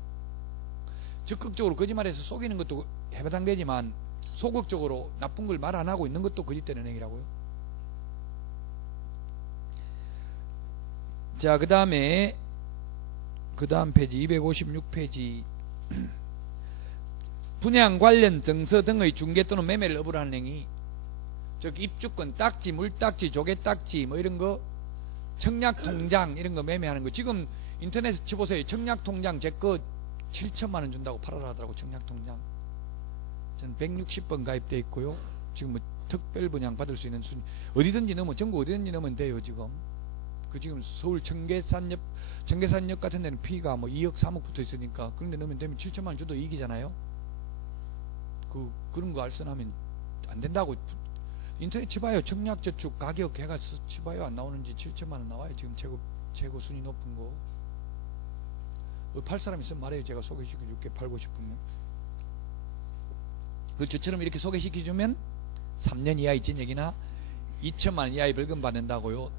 적극적으로 거짓말해서 속이는 것도 해당되지만 소극적으로 나쁜 걸 말 안 하고 있는 것도 거짓된 은행이라고요. 자, 그 다음 페이지 256페이지 분양 관련 증서 등의 중개 또는 매매를 업으로 하는 행위. 즉 입주권, 딱지, 물딱지, 조개딱지 뭐 이런 거, 청약통장 이런 거 매매하는 거. 지금 인터넷에 쳐보세요. 청약통장 제 거 7천만원 준다고 팔아라 하더라고. 청약통장 전 160번 가입되어 있고요. 지금 뭐 특별 분양 받을 수 있는 순위 어디든지 넣으면, 전국 어디든지 넣으면 돼요. 지금 지금 서울 청계산역 같은 데는 피가 뭐 2억 3억 붙어 있으니까 그런 데 넣으면 되면 7천만원 줘도 이익이잖아요. 그런 거 알선하면 안 된다고. 인터넷 쳐봐요. 청약저축 가격 해가지고 쳐봐요. 안 나오는지. 7천만원 나와요. 지금 최고 순위 높은 거. 팔 사람 있으면 말해요. 제가 소개시켜줄게. 팔고 싶으면. 그걸 저처럼 이렇게 소개시켜주면 3년 이하의 징역이나 2천만 원 이하의 벌금 받는다고요.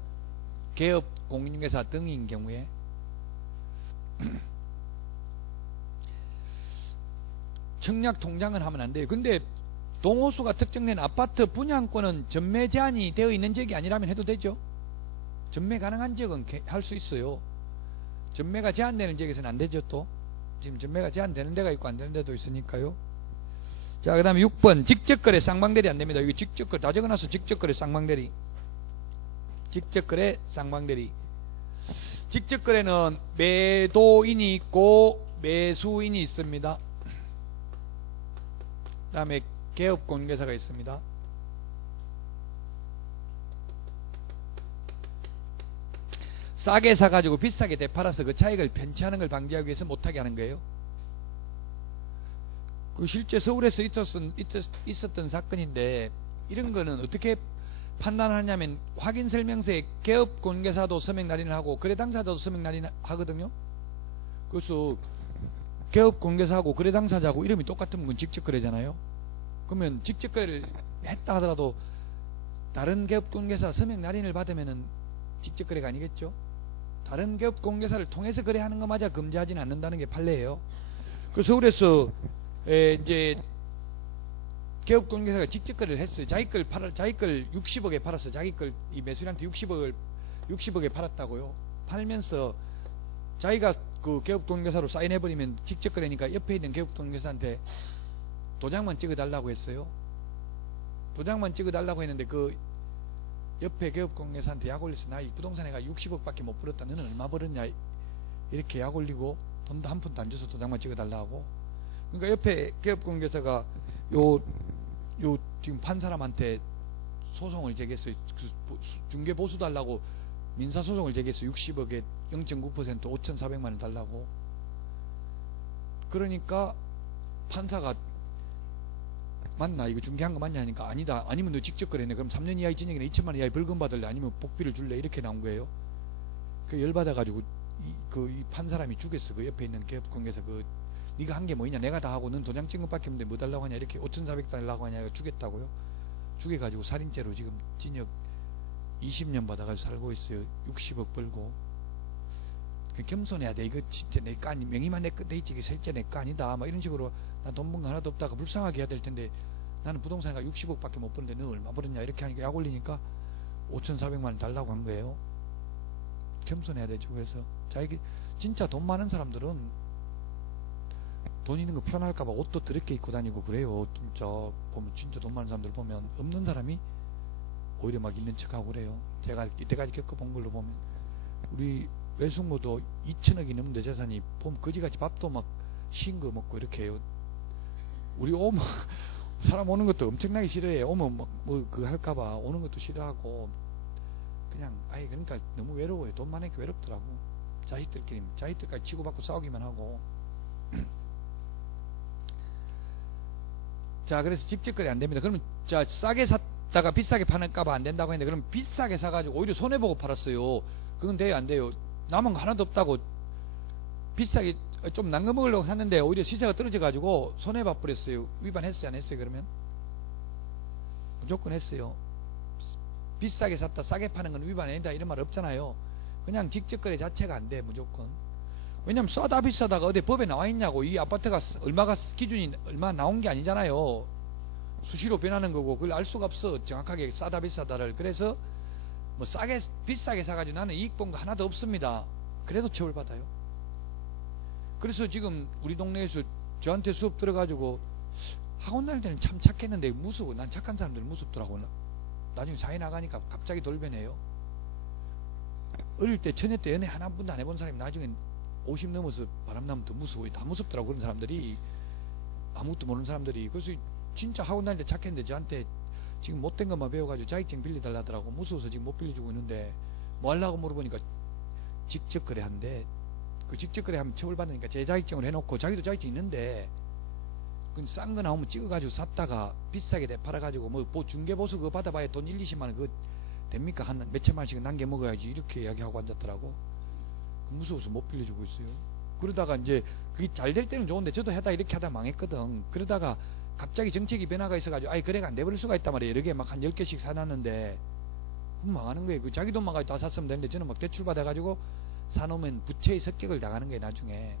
개업 공인중개사 등인 경우에. 청약 통장은 하면 안 돼요. 근데 동호수가 특정된 아파트 분양권은 전매 제한이 되어 있는 지역이 아니라면 해도 되죠. 전매 가능한 지역은 할 수 있어요. 전매가 제한되는 지역에서는 안 되죠. 또 지금 전매가 제한되는 데가 있고 안 되는 데도 있으니까요. 자, 그 다음에 6번 직접거래 쌍방대리 안 됩니다. 여기 직접거래 다 적어놨어. 직접거래 쌍방대리. 직접거래 쌍방대리. 직접거래는 매도인이 있고 매수인이 있습니다. 그 다음에 개업공개사가 있습니다. 싸게 사가지고 비싸게 되팔아서 그 차익을 편취하는 걸 방지하기 위해서 못하게 하는 거예요. 그 실제 서울에서 있었던 사건인데, 이런 거는 어떻게 판단하냐면 확인설명서에 개업공개사도 서명 날인을 하고 거래 당사자도 서명 날인을 하거든요. 그래서 개업공개사하고 거래 당사자하고 이름이 똑같으면 그건 직접거래잖아요. 그러면 직접거래를 했다 하더라도 다른 개업공개사 서명 날인을 받으면은 직접거래가 아니겠죠. 다른 개업공개사를 통해서 거래하는 것마저 금지하지는 않는다는 게 판례예요. 그 서울에서 이제 개업공개사가 직접거래를 했어요. 자기 걸 60억에 팔았어. 자기 걸 이 매수인한테 60억에 팔았다고요. 팔면서 자기가 그 개업공개사로 사인해버리면 직접거래니까 옆에 있는 개업공개사한테 도장만 찍어달라고 했어요. 도장만 찍어달라고 했는데 그 옆에 개업공개사한테 약 올려서 나 이 부동산에가 60억밖에 못 벌었다. 너는 얼마 벌었냐? 이렇게 약 올리고 돈도 한 푼도 안 줘서 도장만 찍어달라고. 그러니까 옆에 개업공개사가 지금 판 사람한테 소송을 제기했어요. 중개 보수 달라고 민사소송을 제기했어요. 60억에 0.9% 5,400만 원 달라고. 그러니까 판사가 맞나? 이거 중개한 거 맞냐? 하니까 아니다. 아니면 너 직접 거래네. 그럼 3년 이하의 징역이나 2천만 원 이하의 벌금 받을래? 아니면 복비를 줄래? 이렇게 나온 거예요. 그 열받아가지고 이 판 사람이 죽였어. 그 옆에 있는 개업공개사 네가 한 게 뭐냐? 내가 다 하고 넌 도장 찍은 것밖에 없는데 뭐 달라고 하냐? 이렇게 5,400 달라고 하냐? 죽였다고요. 죽여가지고 살인죄로 지금 징역 20년 받아가지고 살고 있어요. 60억 벌고. 겸손해야 돼. 이거 진짜 내 거 아니, 명의만 내 있지, 이게 실제 내 거 아니다. 막 이런 식으로 나 돈 번 거 하나도 없다가 불쌍하게 해야 될 텐데 나는 부동산가 60억밖에 못 버는데 너 얼마 벌었냐? 이렇게 하니까 약 올리니까 5,400만 원 달라고 한 거예요. 겸손해야 되죠. 그래서 자기 진짜 돈 많은 사람들은 돈 있는 거 편할까봐 옷도 더럽게 입고 다니고 그래요. 진짜 보면 진짜 돈 많은 사람들 보면 없는 사람이 오히려 막 있는 척하고 그래요. 제가 이때까지 겪어본 걸로 보면 우리 외숙모도 2천억이 넘는데 재산이 보면 거지같이 밥도 막 신 거 먹고 이렇게 해요. 우리 오면 사람 오는 것도 엄청나게 싫어해요. 오면 막 뭐 그거 할까봐 오는 것도 싫어하고 그냥 그러니까 너무 외로워요. 돈 많으니까 외롭더라고. 자식들까지 치고받고 싸우기만 하고. 자, 그래서 직접거래 안 됩니다. 그러면 자, 싸게 샀다가 비싸게 파는까봐 안 된다고 했는데 그럼 비싸게 사가지고 오히려 손해보고 팔았어요. 그건 돼요, 안 돼요? 남은 거 하나도 없다고 비싸게 좀 남겨먹으려고 샀는데 오히려 시세가 떨어져가지고 손해봐 버렸어요. 위반했어요, 안 했어요? 그러면 무조건 했어요. 비싸게 샀다 싸게 파는 건 위반 아니다 이런 말 없잖아요. 그냥 직접거래 자체가 안 돼. 무조건. 왜냐면 싸다 비싸다가 어디 법에 나와 있냐고. 이 아파트가 얼마가 기준이 얼마 나온 게 아니잖아요. 수시로 변하는 거고 그걸 알 수가 없어. 정확하게 싸다 비싸다를. 그래서 뭐 비싸게 사가지고 나는 이익 본 거 하나도 없습니다. 그래도 처벌받아요. 그래서 지금 우리 동네에서 저한테 수업 들어가지고 학원 다닐 때는 참 착했는데 무서워. 난 착한 사람들 무섭더라고. 나중에 사회 나가니까 갑자기 돌변해요. 어릴 때 처녀 때 연애 한 번도 안 해본 사람이 나중엔 50 넘어서 바람나면 더 무서워요. 다 무섭더라고. 그런 사람들이, 아무것도 모르는 사람들이. 그래서 진짜 학원 다닐 때 착했는데 저한테 지금 못된 것만 배워가지고 자격증 빌려달라 하더라고. 무서워서 지금 못 빌려주고 있는데 뭐 하려고 물어보니까 직접 거래한대. 그 직접 거래하면 처벌받으니까 제 자격증을 해놓고 자기도 자격증 있는데 그 싼 거 나오면 찍어가지고 샀다가 비싸게 팔아가지고 뭐 중개보수 그거 받아봐야 돈 1, 20만 원 그거 됩니까? 한 몇천만 원씩 남겨 먹어야지. 이렇게 이야기하고 앉았더라고. 무서워서 못 빌려주고 있어요. 그러다가 이제 그게 잘 될 때는 좋은데 저도 이렇게 하다 망했거든. 그러다가 갑자기 정책이 변화가 있어가지고 아예 거래가 안 돼버릴 수가 있단 말이에요. 여러 개 막 한 10개씩 사놨는데 그럼 망하는 거예요. 그 자기 돈만 가지고 다 샀으면 되는데 저는 막 대출 받아가지고 사놓으면 부채의 습격을 당하는 거예요. 나중에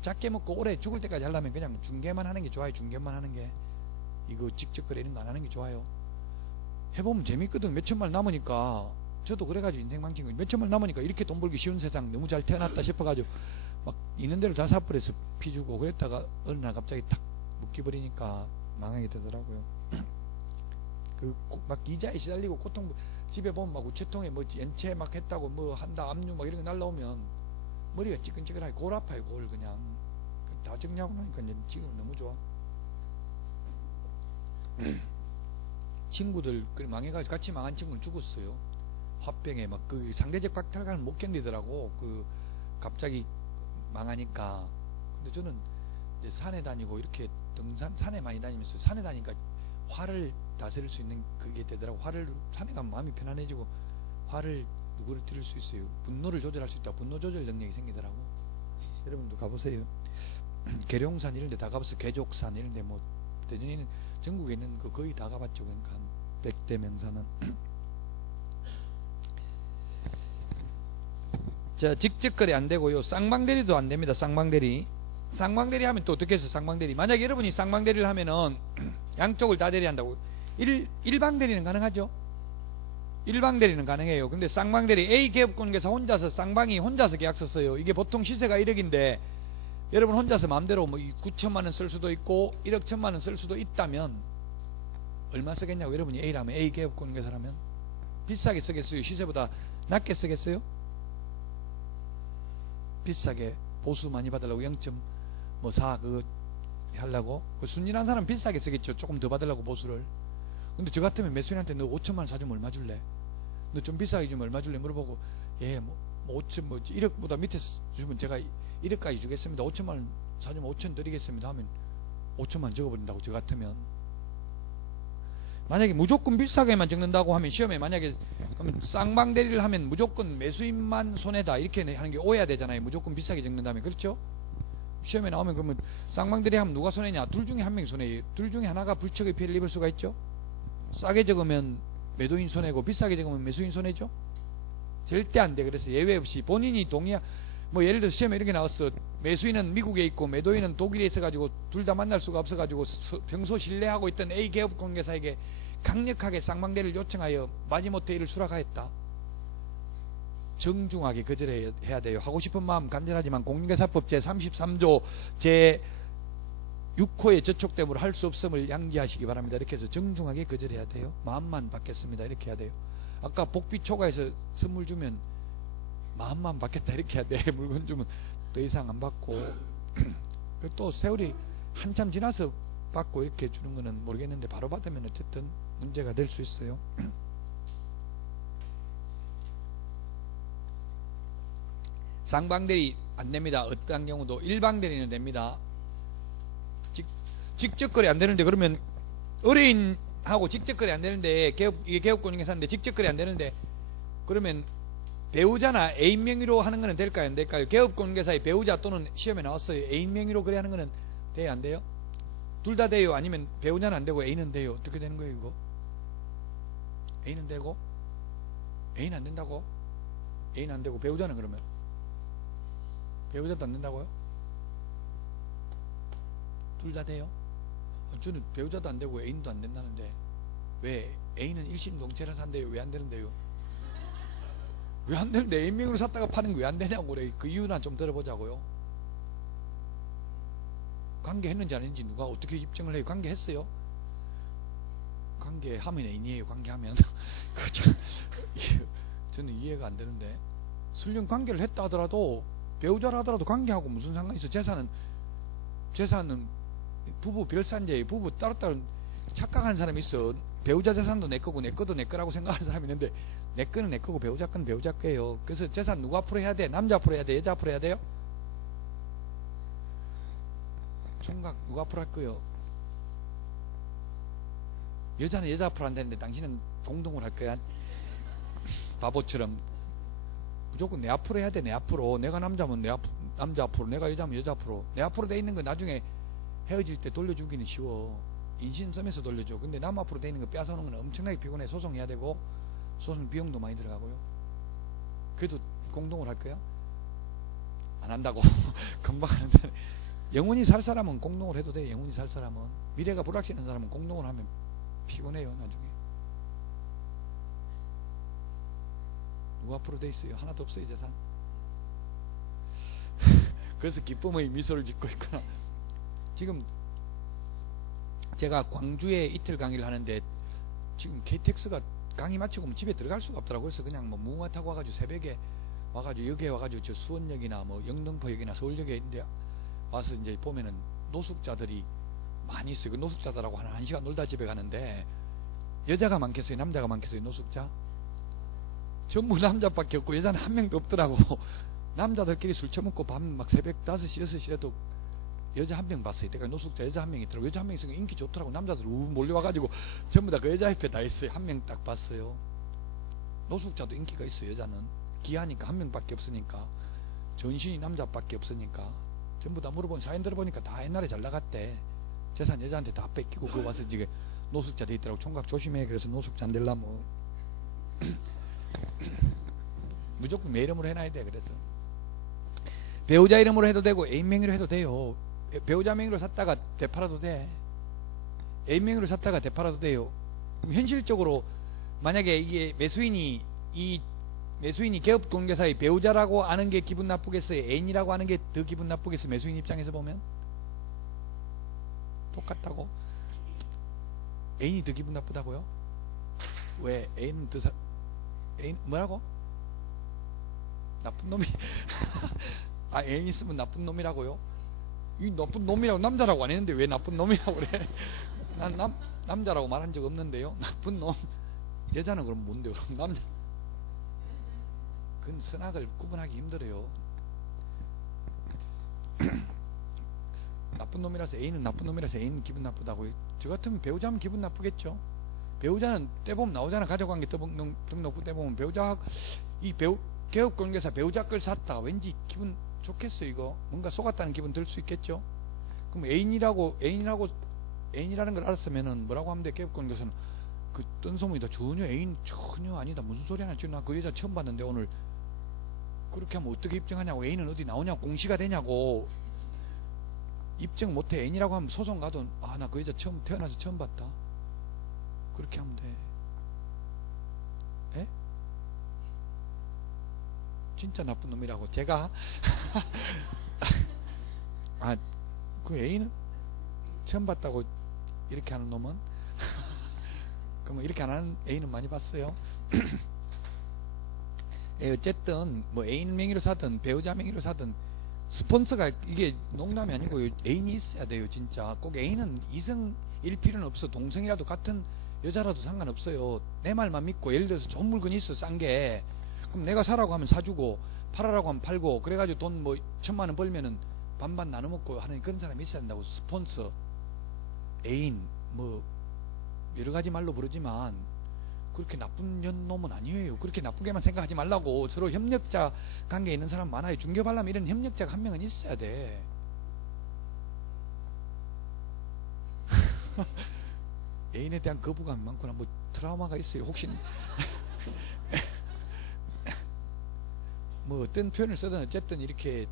작게 먹고 오래 죽을 때까지 하려면 그냥 중개만 하는 게 좋아요. 중개만 하는 게. 이거 직접 거래 이런 거 안 하는 게 좋아요. 해보면 재밌거든. 몇 천만 원 남으니까. 저도 그래가지고 인생 망친 거. 몇 천만 원 남으니까 이렇게 돈 벌기 쉬운 세상 너무 잘 태어났다 싶어가지고 막 있는 대로 자사불에서 피 주고 그랬다가 어느 날 갑자기 탁 묶여버리니까 망하게 되더라고요. 그 막 이자에 시달리고 고통, 집에 보면 막 우체통에 뭐 연체 막 했다고 뭐 한다 압류 막 이런 거 날라오면 머리가 찌끈찌끈하게 골 아파요. 골 그냥 다 정리하고 나니까 이제 지금은 너무 좋아. 친구들 망해가지고 같이 망한 친구는 죽었어요. 화병에 막 그 상대적 박탈감을 못 견디더라고. 그 갑자기 망하니까. 근데 저는 이제 산에 다니고 이렇게 등산 산에 많이 다니면서 산에 다니니까 화를 다스릴 수 있는 그게 되더라고. 화를 산에 가면 마음이 편안해지고 화를 누구를 들을 수 있어요. 분노를 조절할 수 있다. 분노 조절 능력이 생기더라고. 여러분도 가보세요. 계룡산 이런 데 다 가봤어요. 계족산 이런 데 뭐 대전에는 전국에 있는 거 거의 다 가봤죠. 그러니까 한 100대 명산은. 자, 직접 거래 안 되고요. 쌍방대리도 안 됩니다. 쌍방대리. 쌍방대리 하면 또 어떻게 해서 쌍방대리? 만약에 여러분이 쌍방대리를 하면은 양쪽을 다 대리한다고. 일방대리는 가능하죠? 일방대리는 가능해요. 근데 쌍방대리 A 기업권계사 혼자서 쌍방이 혼자서 계약서 써요. 이게 보통 시세가 1억인데 여러분 혼자서 마음대로 뭐 9천만 원 쓸 수도 있고 1억 1천만 원 쓸 수도 있다면 얼마 쓰겠냐고. 여러분이 A라면 A 기업권계사라면 비싸게 쓰겠어요? 시세보다 낮게 쓰겠어요? 비싸게 보수 많이 받으려고 0.4 그거 하려고. 그 순진한 사람 비싸게 쓰겠죠. 조금 더 받으려고 보수를. 근데 저 같으면 매수인한테 너 5천만 원 사주면 얼마 줄래? 너 좀 비싸게 주면 얼마 줄래? 물어보고 예 뭐 5천 뭐 1억보다 밑에 주면 제가 1억까지 주겠습니다. 5천만 원 사주면 5천 드리겠습니다 하면 5천만 원 적어버린다고. 저 같으면. 만약에 무조건 비싸게만 적는다고 하면 시험에 만약에 그러면 쌍방대리를 하면 무조건 매수인만 손해다 이렇게 하는 게 오해야 되잖아요. 무조건 비싸게 적는다면. 그렇죠? 시험에 나오면 그러면 쌍방대리 하면 누가 손해냐? 둘 중에 한 명이 손해예요. 둘 중에 하나가 불척의 피해를 입을 수가 있죠. 싸게 적으면 매도인 손해고 비싸게 적으면 매수인 손해죠. 절대 안 돼. 그래서 예외 없이 본인이 동의하 뭐 예를 들어 시험에 이렇게 나왔어. 매수인은 미국에 있고 매도인은 독일에 있어가지고 둘 다 만날 수가 없어가지고 평소 신뢰하고 있던 A 기업권계사에게 강력하게 쌍방대리를 요청하여 마지못해 이를 수락하였다. 정중하게 거절해야 돼요. 하고 싶은 마음 간절하지만 공인중개사법 제33조 제6호의 저촉됨으로 할 수 없음을 양지하시기 바랍니다. 이렇게 해서 정중하게 거절해야 돼요. 마음만 받겠습니다. 이렇게 해야 돼요. 아까 복비 초과해서 선물 주면 마음만 받겠다 이렇게 해야 돼. 물건 주면 더 이상 안 받고 또 세월이 한참 지나서 받고 이렇게 주는 거는 모르겠는데 바로 받으면 어쨌든 문제가 될 수 있어요. 쌍방대리 안 됩니다. 어떠한 경우도. 일방대리는 됩니다. 직접 거래 안 되는데 그러면 의뢰인하고 직접 거래 안 되는데 이게 개업권인계사인데 직접 거래 안 되는데 그러면 배우자나 애인 명의로 하는 거는 될까요? 안 될까요? 개업권인계사의 배우자 또는 시험에 나왔어요. 애인 명의로 거래하는 거는 돼요? 안 돼요? 둘 다 돼요? 아니면 배우자는 안 되고 애인은 돼요? 어떻게 되는 거예요 이거? 애인은 되고 애인 안 된다고? 애인 안 되고 배우자는 그러면? 배우자도 안 된다고요? 둘 다 돼요? 저는 배우자도 안 되고 애인도 안 된다는데 왜 애인은 일심동체라서 한대요? 왜 안 되는데요? 왜 안 되는데 애인 명의로 샀다가 파는 거 왜 안 되냐고 그래. 그 이유나 좀 들어보자고요. 관계했는지 아닌지 누가 어떻게 입증을 해요? 관계했어요? 관계하면 애인이에요. 관계하면 저는 이해가 안 되는데 설령 관계를 했다 하더라도 배우자라 하더라도 관계하고 무슨 상관이 있어? 재산은 부부 별산제예요. 부부 따로따로 착각하는 사람이 있어. 배우자 재산도 내 거고 내 거도 내 거라고 생각하는 사람이 있는데 내 거는 내 거고 배우자 거는 배우자 거예요. 그래서 재산 누구 앞으로 해야 돼? 남자 앞으로 해야 돼? 여자 앞으로 해야 돼요? 총각 누가 앞으로 할 거예요? 여자는 여자 앞으로 한다는데 당신은 공동으로 할 거야? 바보처럼. 무조건 내 앞으로 해야 돼. 내 앞으로. 내가 남자면 남자 앞으로, 내가 여자면 여자 앞으로. 내 앞으로 돼 있는 거 나중에 헤어질 때 돌려주기는 쉬워. 인신섬에서 돌려줘. 근데 남 앞으로 돼 있는 거 빼앗아오는 건 엄청나게 피곤해. 소송해야 되고 소송 비용도 많이 들어가고요. 그래도 공동을 할 거야? 안 한다고. 금방 하는데. 영혼이 살 사람은 공동을 해도 돼. 영혼이 살 사람은. 미래가 불확실한 사람은 공동을 하면 피곤해요 나중에. 누구 앞으로 돼 있어요? 하나도 없어요 재산. 그래서 기쁨의 미소를 짓고 있구나. 지금 제가 광주에 이틀 강의를 하는데 지금 KTX가 강의 마치고 오면 집에 들어갈 수가 없더라고요. 그래서 그냥 뭐 무궁화 타고 와가지고 새벽에 와가지고 여기에 와가지고 저 수원역이나 뭐 영등포역이나 서울역에 있는데 와서 이제 보면은 노숙자들이 많이 있어요. 그 노숙자들하고 한 1시간 놀다 집에 가는데 여자가 많겠어요? 남자가 많겠어요? 노숙자? 전부 남자밖에 없고 여자는 한 명도 없더라고. 남자들끼리 술 처먹고 밤 막 새벽 5시, 6시에도 여자 한 명 봤어요. 내가 노숙자 여자 한 명 있더라고. 여자 한 명 있으니까 인기 좋더라고. 남자들 우 몰려와가지고 전부 다 그 여자 옆에 다 있어요. 한 명 딱 봤어요. 노숙자도 인기가 있어요. 여자는 귀하니까 한 명밖에 없으니까. 전신이 남자밖에 없으니까. 전부 다 물어본 사연 들어보니까 다 옛날에 잘 나갔대. 재산 여자한테 다 뺏기고 그거 와서 이제 노숙자 돼 있더라고. 총각 조심해. 그래서 노숙자 안 되려면 무조건 내 이름으로 해놔야 돼. 그래서 배우자 이름으로 해도 되고 애인 명의로 해도 돼요. 배우자 명의로 샀다가 되팔아도 돼. 애인 명의로 샀다가 되팔아도 돼요. 그럼 현실적으로 만약에 이게 매수인이 개업공개사의 배우자라고 아는 게 기분 나쁘겠어요? 애인이라고 하는 게 더 기분 나쁘겠어요? 매수인 입장에서 보면 똑같다고. 애인이 더 기분 나쁘다고요? 왜? 애인은 애인 뭐라고? 나쁜 놈이 아 애인 있으면 나쁜 놈이라고요? 이 나쁜 놈이라고 남자라고 안 했는데 왜 나쁜 놈이라고 그래? 난 남자라고 말한 적 없는데요. 나쁜 놈. 여자는 그럼 뭔데요? 그럼 남자. 그건 선악을 구분하기 힘들어요. 나쁜 놈이라서 애인은 나쁜 놈이라서 애인은 기분 나쁘다고요? 저 같으면 배우자면 기분 나쁘겠죠. 배우자는 떼보면 나오잖아. 가족관계 등록부 떼보면 배우자 개업공개사 배우자 걸 샀다. 왠지 기분 좋겠어요. 이거 뭔가 속았다는 기분 들 수 있겠죠. 그럼 애인이라는 걸 알았으면은 뭐라고 하면 돼? 개업공개사는 그 뜬소문이다. 전혀 애인 전혀 아니다. 무슨 소리 하나 지금 나 그 여자 처음 봤는데 오늘 그렇게 하면 어떻게 입증하냐고. 애인은 어디 나오냐고. 공시가 되냐고. 입증 못해. 애인이라고 하면 소송 가도 아 나 그 여자 태어나서 처음 봤다. 그렇게 하면 돼. 에? 진짜 나쁜 놈이라고 제가 아 그 애인은 처음 봤다고 이렇게 하는 놈은 그럼 이렇게 안 하는 애인은 많이 봤어요. 어쨌든 뭐 애인 명의로 사든 배우자 명의로 사든 스폰서가 이게 농담이 아니고 애인이 있어야 돼요. 진짜 꼭 애인은 이성일 필요는 없어. 동성이라도 같은 여자라도 상관없어요. 내 말만 믿고 예를 들어서 좋은 물건이 있어 싼 게 그럼 내가 사라고 하면 사주고 팔아라고 하면 팔고 그래가지고 돈 뭐 1,000만 원 벌면은 반반 나눠 먹고 하는 그런 사람이 있어야 된다고. 스폰서, 애인 뭐 여러 가지 말로 부르지만 그렇게 나쁜 놈은 아니에요. 그렇게 나쁘게만 생각하지 말라고. 서로 협력자 관계에 있는 사람 많아요. 중개발람 이런 협력자가 한 명은 있어야 돼. 애인에 대한 거부감이 많구나. 뭐 트라우마가 있어요. 혹시 뭐 어떤 표현을 쓰든 어쨌든 이렇게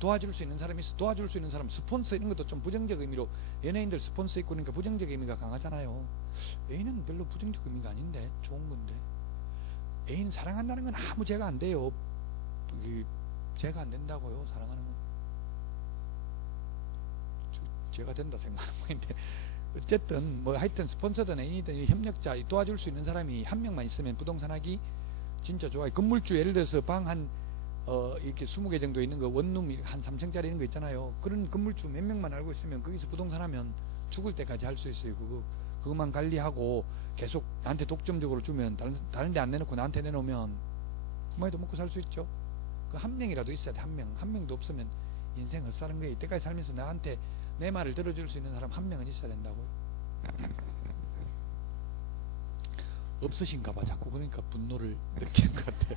도와줄 수 있는 사람이 있어. 도와줄 수 있는 사람, 스폰서 이런 것도 좀 부정적 의미로 연예인들 스폰서 있고 그러니까 부정적 의미가 강하잖아요. 애인은 별로 부정적 의미가 아닌데 좋은 건데. 애인 사랑한다는 건 아무 죄가 안 돼요. 죄가 안 된다고요. 사랑하는 건 죄가 된다 생각하는 거인데 어쨌든 뭐 하여튼 스폰서든 애인이든 협력자 도와줄 수 있는 사람이 한 명만 있으면 부동산 하기 진짜 좋아요. 건물주 예를 들어서 방 한 이렇게 20개 정도 있는 거 원룸 한 3층짜리 있는 거 있잖아요. 그런 건물주 몇 명만 알고 있으면 거기서 부동산 하면 죽을 때까지 할 수 있어요. 그거만 관리하고 계속 나한테 독점적으로 주면 다른 데 안 내놓고 나한테 내놓으면 그만해도 먹고 살 수 있죠. 그 한 명이라도 있어야 돼. 한 명도 없으면 인생 헛사는 거예요. 이때까지 살면서 나한테 내 말을 들어줄 수 있는 사람 한 명은 있어야 된다고요. 없으신가 봐. 자꾸 그러니까 분노를 느끼는 것 같아.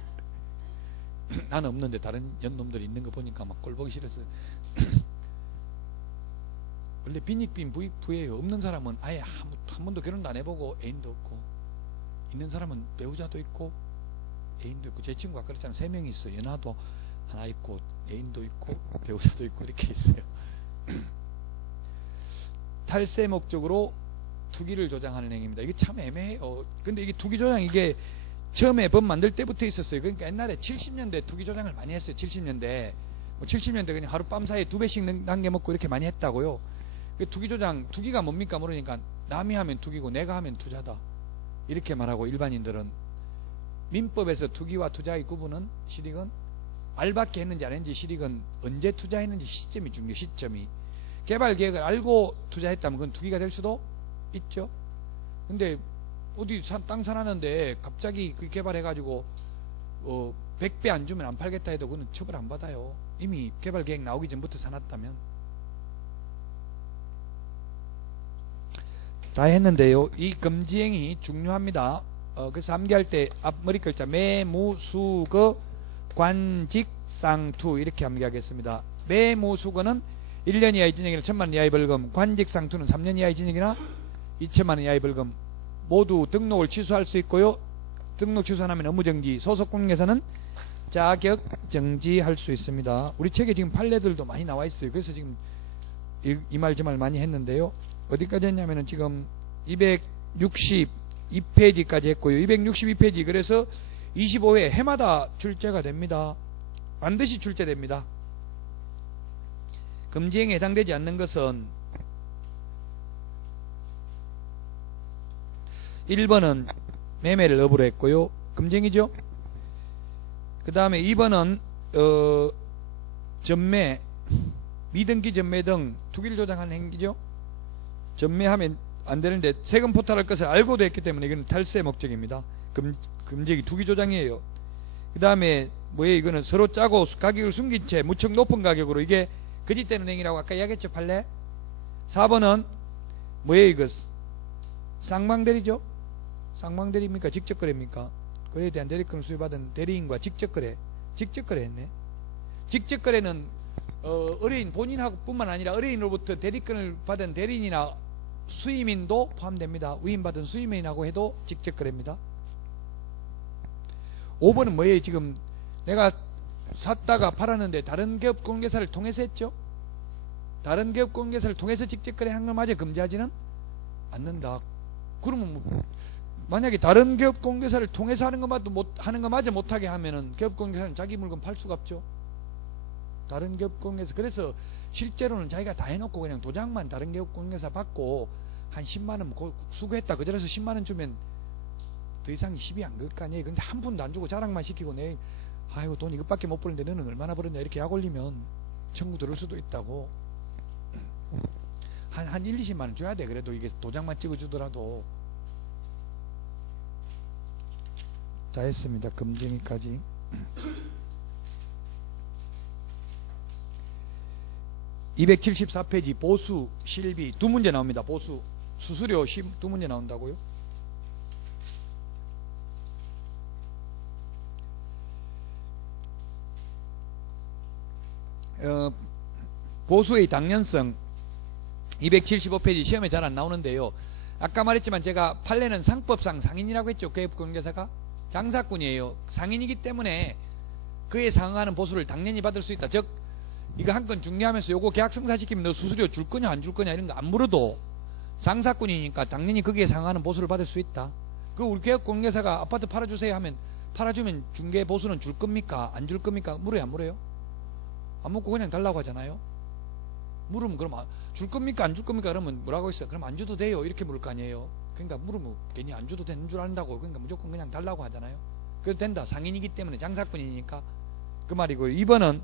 나는 없는데 다른 연놈들이 있는 거 보니까 막 꼴보기 싫어서 원래 빈익빈 부예요. 없는 사람은 아예 한 번도 결혼도 안 해보고 애인도 없고, 있는 사람은 배우자도 있고 애인도 있고. 제 친구가 그렇잖아요. 3명이 있어. 연하도 하나 있고 애인도 있고 배우자도 있고 이렇게 있어요. 탈세 목적으로 투기를 조장하는 행위입니다. 이게 참 애매해요. 근데 이게 투기 조장, 이게 처음에 법 만들 때부터 있었어요. 그러니까 옛날에 70년대 투기 조장을 많이 했어요. 70년대 70년대 그냥 하룻밤 사이에 2배씩 남겨 먹고 이렇게 많이 했다고요. 그 투기 조장, 투기가 뭡니까 모르니까 남이 하면 투기고 내가 하면 투자다 이렇게 말하고, 일반인들은 민법에서 투기와 투자의 구분은, 실익은 알밖에 했는지 안 했는지, 실익은 언제 투자했는지 시점이 중요해요. 시점이. 개발 계획을 알고 투자했다면 그건 투기가 될 수도 있죠. 근데 어디 땅 사놨는데 갑자기 그 개발해가지고 100배 안 주면 안 팔겠다 해도 그건 처벌 안 받아요. 이미 개발 계획 나오기 전부터 사놨다면. 다 했는데요. 이 금지행위 중요합니다. 그래서 암기할 때 앞머리 글자 매무수거 관직상투 이렇게 암기하겠습니다. 매무수거는 1년 이하의 징역이나 1,000만 원 이하의 벌금, 관직상투는 3년 이하의 징역이나 2천만 원 이하의 벌금. 모두 등록을 취소할 수 있고요. 등록 취소하면 업무정지, 소속공인회사는 자격정지할 수 있습니다. 우리 책에 지금 판례들도 많이 나와 있어요. 그래서 지금 이 말 저 말 많이 했는데요. 어디까지 했냐면은 지금 262페이지까지 했고요. 262페이지, 그래서 25회 해마다 출제가 됩니다. 반드시 출제됩니다. 금지행위에 해당되지 않는 것은 1번은 매매를 업으로 했고요. 금지행위죠. 그 다음에 2번은 전매, 미등기 전매 등 투기를 조장하는 행위죠. 전매하면 안 되는데 세금 포탈할 것을 알고도 했기 때문에 이건 탈세 목적입니다. 금지행위 투기 조장이에요. 그 다음에 뭐예요? 이거는 서로 짜고 가격을 숨긴 채 무척 높은 가격으로, 이게 거짓되는 행위라고 아까 이야기했죠. 판례. 4번은 뭐예요? 이거 쌍방대리죠. 쌍방대리입니까? 직접거래입니까? 거래에 대한 대리권을 수여받은 대리인과 직접거래. 직접거래 했네. 직접거래는 의뢰인 본인하고 뿐만 아니라 의뢰인으로부터 대리권을 받은 대리인이나 수임인도 포함됩니다. 위임받은 수임인하고 해도 직접거래입니다. 5번은 뭐예요? 지금 내가 샀다가 팔았는데 다른 기업 공개사를 통해서 했죠. 다른 기업 공개사를 통해서 직접거래 한 것마저 금지하지는 않는다. 그러면 만약에 다른 기업 공개사를 통해서 하는 것마저 못하게 하면은 기업 공개사는 자기 물건 팔 수가 없죠. 다른 기업 공개사. 그래서 실제로는 자기가 다 해놓고 그냥 도장만 다른 기업 공개사 받고 한 10만원 수고했다 그저래서 10만원 주면 더 이상 시비 안 걸 거 아니에요. 근데 한 푼도 안 주고 자랑만 시키고 내 아이고 돈 이것밖에 못 버는데 너는 얼마나 벌었냐 이렇게 약 올리면 청구 들을 수도 있다고. 한 1, 20만원 줘야 돼. 그래도 이게 도장만 찍어주더라도. 다 했습니다. 금지행위까지. 274페이지 보수 실비 2문제 나옵니다. 보수 수수료 2문제 나온다고요. 보수의 당연성 275페이지 시험에 잘 안 나오는데요. 아까 말했지만 제가 판례는 상법상 상인이라고 했죠. 기업공개사가 장사꾼이에요. 상인이기 때문에 그에 상응하는 보수를 당연히 받을 수 있다. 즉 이거 한 건 중개하면서 요거 계약 성사시키면 너 수수료 줄 거냐 안 줄 거냐 이런 거 안 물어도 장사꾼이니까 당연히 거기에 상응하는 보수를 받을 수 있다. 그 우리 기업공개사가 아파트 팔아주세요 하면 팔아주면 중개 보수는 줄 겁니까 안 줄 겁니까? 물어요 안 물어요? 안 묻고 그냥 달라고 하잖아요. 물으면 그럼 줄 겁니까 안 줄 겁니까? 그러면 뭐라고 했어요? 그럼 안 줘도 돼요 이렇게 물을 거 아니에요. 그러니까 물으면 괜히 안 줘도 되는 줄 안다고. 그러니까 무조건 그냥 달라고 하잖아요. 그래도 된다. 상인이기 때문에 장사꾼이니까 그 말이고요. 2번은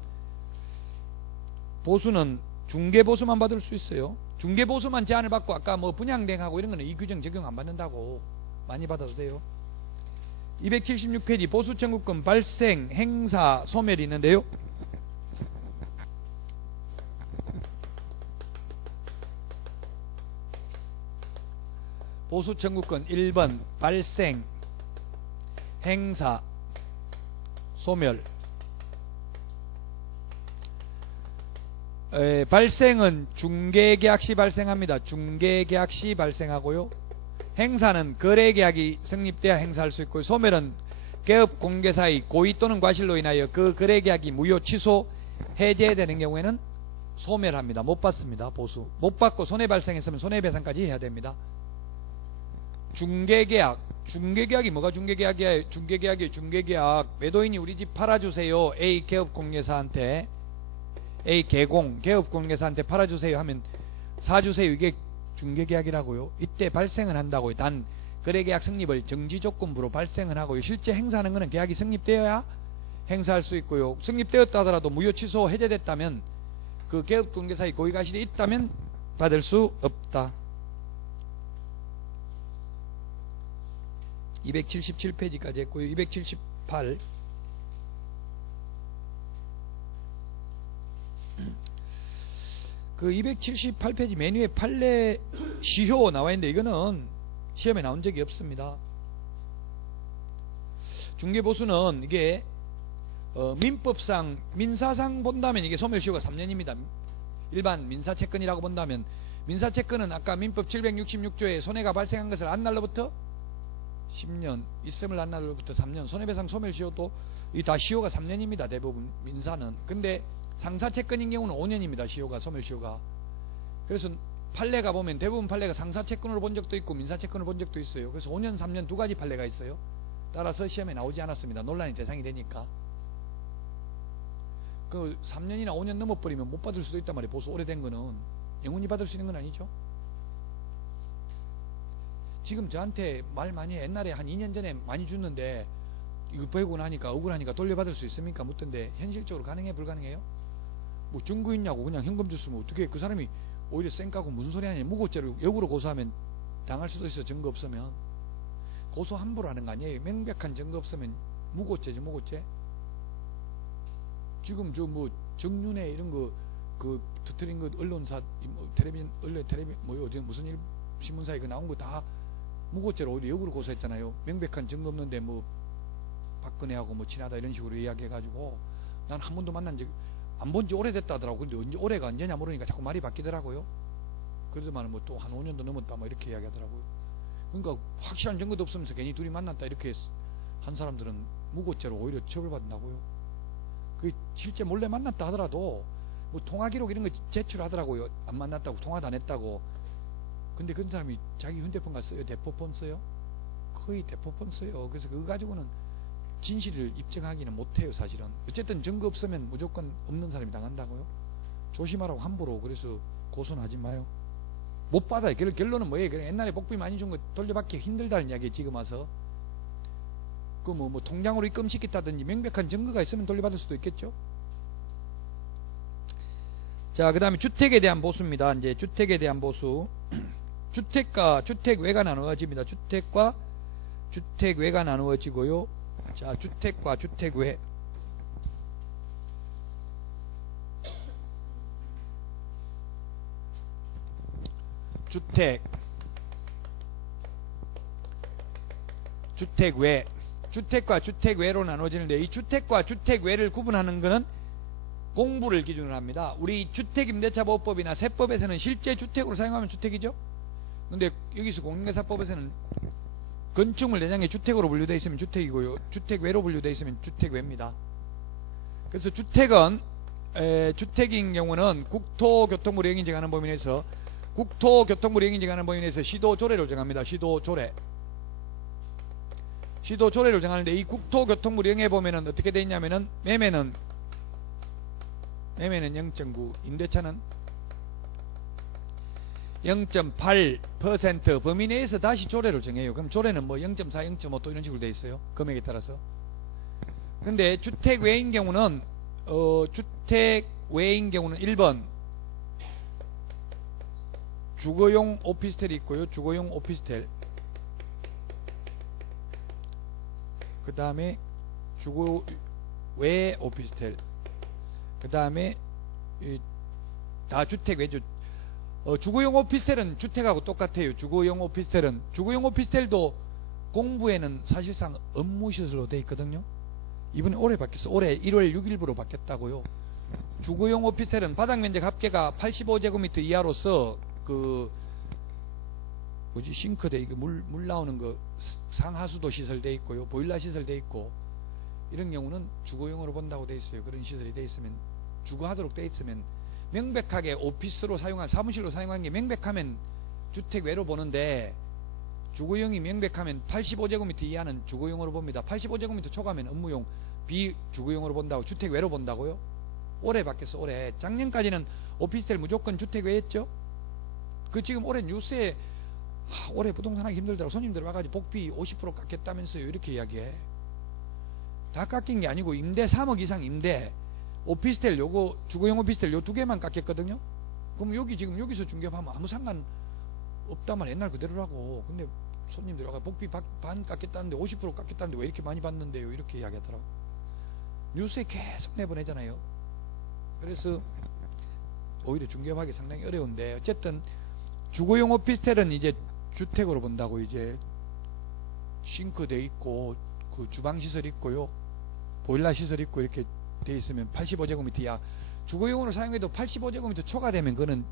보수는 중개보수만 받을 수 있어요. 중개보수만 제한을 받고 아까 뭐 분양대행하고 이런 거는 이 규정 적용 안 받는다고. 많이 받아도 돼요. 276페이지 보수청구권 발생 행사 소멸이 있는데요. 보수청구권 1번 발생 행사 소멸. 발생은 중개계약 시 발생합니다. 중개계약 시 발생하고요. 행사는 거래계약이 성립돼야 행사할 수 있고요. 소멸은 개업 공개사의 고의 또는 과실로 인하여 그 거래계약이 무효 취소 해제되는 경우에는 소멸합니다. 못 받습니다. 보수. 못 받고 손해 발생했으면 손해배상까지 해야 됩니다. 중개계약. 중개계약이 뭐가 중개계약이에요? 중개계약. 매도인이 우리 집 팔아주세요. A 개업공개사한테, A 개공 개업공개사한테 팔아주세요 하면 사주세요. 이게 중개계약이라고요. 이때 발생을 한다고요. 단 거래계약 성립을 정지조건부로 발생을 하고요. 실제 행사하는 것은 계약이 성립되어야 행사할 수 있고요. 성립되었다 하더라도 무효 취소 해제됐다면 그 개업공개사의 고의과실이 있다면 받을 수 없다. 277페이지까지 했고요. 278 그 278페이지 메뉴에 판례 시효 나와 있는데 이거는 시험에 나온 적이 없습니다. 중개보수는 이게 민법상 민사상 본다면 이게 소멸시효가 3년입니다. 일반 민사채권이라고 본다면 민사채권은 아까 민법 766조에 손해가 발생한 것을 안 날로부터 10년, 있음을 안 날로부터 3년, 손해배상 소멸시효도 이 다 시효가 3년입니다. 대부분 민사는. 근데 상사채권인 경우는 5년입니다. 시효가, 소멸시효가. 그래서 판례가 보면 대부분 판례가 상사채권으로 본 적도 있고 민사채권으로 본 적도 있어요. 그래서 5년, 3년 두 가지 판례가 있어요. 따라서 시험에 나오지 않았습니다. 논란이 대상이 되니까. 그 3년이나 5년 넘어버리면 못 받을 수도 있단 말이에요. 보수 오래된 거는. 영원히 받을 수 있는 건 아니죠. 지금 저한테 말 많이 해. 옛날에 한 2년 전에 많이 줬는데 이거 배우고 나니까 억울하니까 돌려받을 수 있습니까? 묻던데 현실적으로 가능해? 불가능해요? 뭐 증거 있냐고 그냥 현금 줬으면 어떻게 그 사람이 오히려 쌩까고 무슨 소리 하냐. 무고죄로 역으로 고소하면 당할 수도 있어. 증거 없으면. 고소 함부로 하는 거 아니에요. 명백한 증거 없으면 무고죄죠. 무고죄. 지금 저 뭐 정윤회 이런 거 그 터트린 거 언론사 뭐 텔레비전 뭐 어디 무슨 일 신문사에 그 나온 거 다 무고죄로 오히려 역으로 고소했잖아요. 명백한 증거 없는데 뭐 박근혜하고 뭐 친하다 이런 식으로 이야기해가지고 난 한 번도 만난 적 안 본 지 오래됐다 하더라고. 근데 언제 올해가 언제냐 물으니까 자꾸 말이 바뀌더라고요. 그러더만 뭐 또 한 5년도 넘었다 뭐 이렇게 이야기하더라고요. 그러니까 확실한 증거도 없으면서 괜히 둘이 만났다 이렇게 한 사람들은 무고죄로 오히려 처벌받는다고요. 그 실제 몰래 만났다 하더라도 뭐 통화 기록 이런 거 제출하더라고요. 안 만났다고 통화도 안 했다고. 근데 그 사람이 자기 휴대폰 써요? 대포폰 써요? 거의 대포폰 써요. 그래서 그거 가지고는 진실을 입증하기는 못해요. 사실은. 어쨌든 증거 없으면 무조건 없는 사람이 당한다고요. 조심하라고 함부로. 그래서 고소는 하지 마요. 못 받아요. 결론은 뭐예요? 그래 옛날에 복비 많이 준 거 돌려받기 힘들다는 이야기에 지금 와서 그 뭐 통장으로 입금시켰다든지 명백한 증거가 있으면 돌려받을 수도 있겠죠. 자, 그 다음에 주택에 대한 보수입니다. 이제 주택에 대한 보수. 주택과 주택외가 나누어집니다. 주택과 주택외가 나누어지고요. 자, 주택과 주택외. 주택, 주택외. 주택과 주택외로 나눠지는데 이 주택과 주택외를 구분하는 것은 공부를 기준으로 합니다. 우리 주택임대차보호법이나 세법에서는 실제 주택으로 사용하면 주택이죠. 근데 여기서 공인중개사법에서는 건축물 내장에 주택으로 분류되어 있으면 주택이고요. 주택외로 분류되어 있으면 주택외입니다. 그래서 주택은 주택인 경우는 국토교통부 령이 정하는 범위 내에서 국토교통부 령이 정하는 범위 내에서 시도조례로 정합니다. 시도조례. 시도조례를 정하는데 이 국토교통부 령에 보면은 어떻게 되어 있냐면은 매매는 0.9, 임대차는 0.8% 범위 내에서 다시 조례를 정해요. 그럼 조례는 뭐 0.4, 0.5 또 이런 식으로 되어 있어요. 금액에 따라서. 근데 주택외인 경우는 주택외인 경우는 1번 주거용 오피스텔이 있고요. 주거용 오피스텔. 그 다음에 주거외 오피스텔. 그 다음에 다주택 외주. 주거용 오피스텔은 주택하고 똑같아요. 주거용 오피스텔도 공부에는 사실상 업무시설로 되어 있거든요. 이번에 올해 바뀌었어. 올해 1월 6일부로 바뀌었다고요. 주거용 오피스텔은 바닥 면적 합계가 85제곱미터 이하로서 싱크대 이거 물 나오는 거 상하수도 시설돼 있고요, 보일러 시설돼 있고, 이런 경우는 주거용으로 본다고 돼 있어요. 그런 시설이 돼 있으면, 주거하도록 돼 있으면, 명백하게 오피스로 사용한, 사무실로 사용한 게 명백하면 주택 외로 보는데, 주거용이 명백하면 85제곱미터 이하는 주거용으로 봅니다. 85제곱미터 초과면 업무용, 비주거용으로 본다고, 주택 외로 본다고요? 올해 바뀌었어. 올해. 작년까지는 오피스텔 무조건 주택 외였죠. 지금 올해 뉴스에 올해 부동산 하기 힘들더라고, 손님들 와가지고 복비 50% 깎겠다면서요, 이렇게 이야기해. 다 깎인 게 아니고 임대 3억 이상 임대, 오피스텔 요거 주거용 오피스텔 요 두 개만 깎였거든요. 그럼 지금 여기서 중개하면 아무 상관 없다만 옛날 그대로라고. 근데 손님들 와가 복비 반 깎겠다는데 50% 깎겠다는데 왜 이렇게 많이 받는데요, 이렇게 이야기하더라고. 뉴스에 계속 내보내잖아요. 그래서 오히려 중개하기 상당히 어려운데, 어쨌든 주거용 오피스텔은 이제 주택으로 본다고. 이제 싱크대 있고 주방 시설 있고요, 보일러 시설 있고 이렇게 돼 있으면 85제곱미터 이하, 주거용으로 사용해도 85제곱미터 초과되면 그거는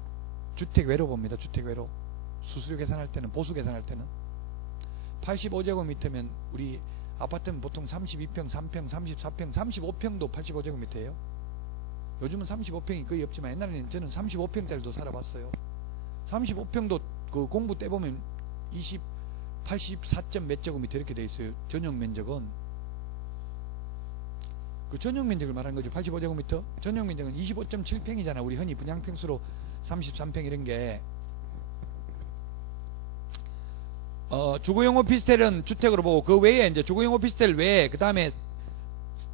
주택 외로 봅니다. 주택 외로. 수수료 계산할 때는, 보수 계산할 때는 85제곱미터면 우리 아파트는 보통 32평, 3평, 34평, 35평도 85제곱미터예요. 요즘은 35평이 거의 없지만 옛날에는 저는 35평짜리도 살아봤어요. 35평도 공부 떼보면 84점 몇 제곱미터 이렇게 돼 있어요. 전용 면적은. 전용 면적을 말하는 거죠. 85제곱미터. 전용 면적은 25.7평이잖아. 우리 흔히 분양평수로 33평 이런 게. 주거용 오피스텔은 주택으로 보고, 그 외에 이제 주거용 오피스텔 외에 그 다음에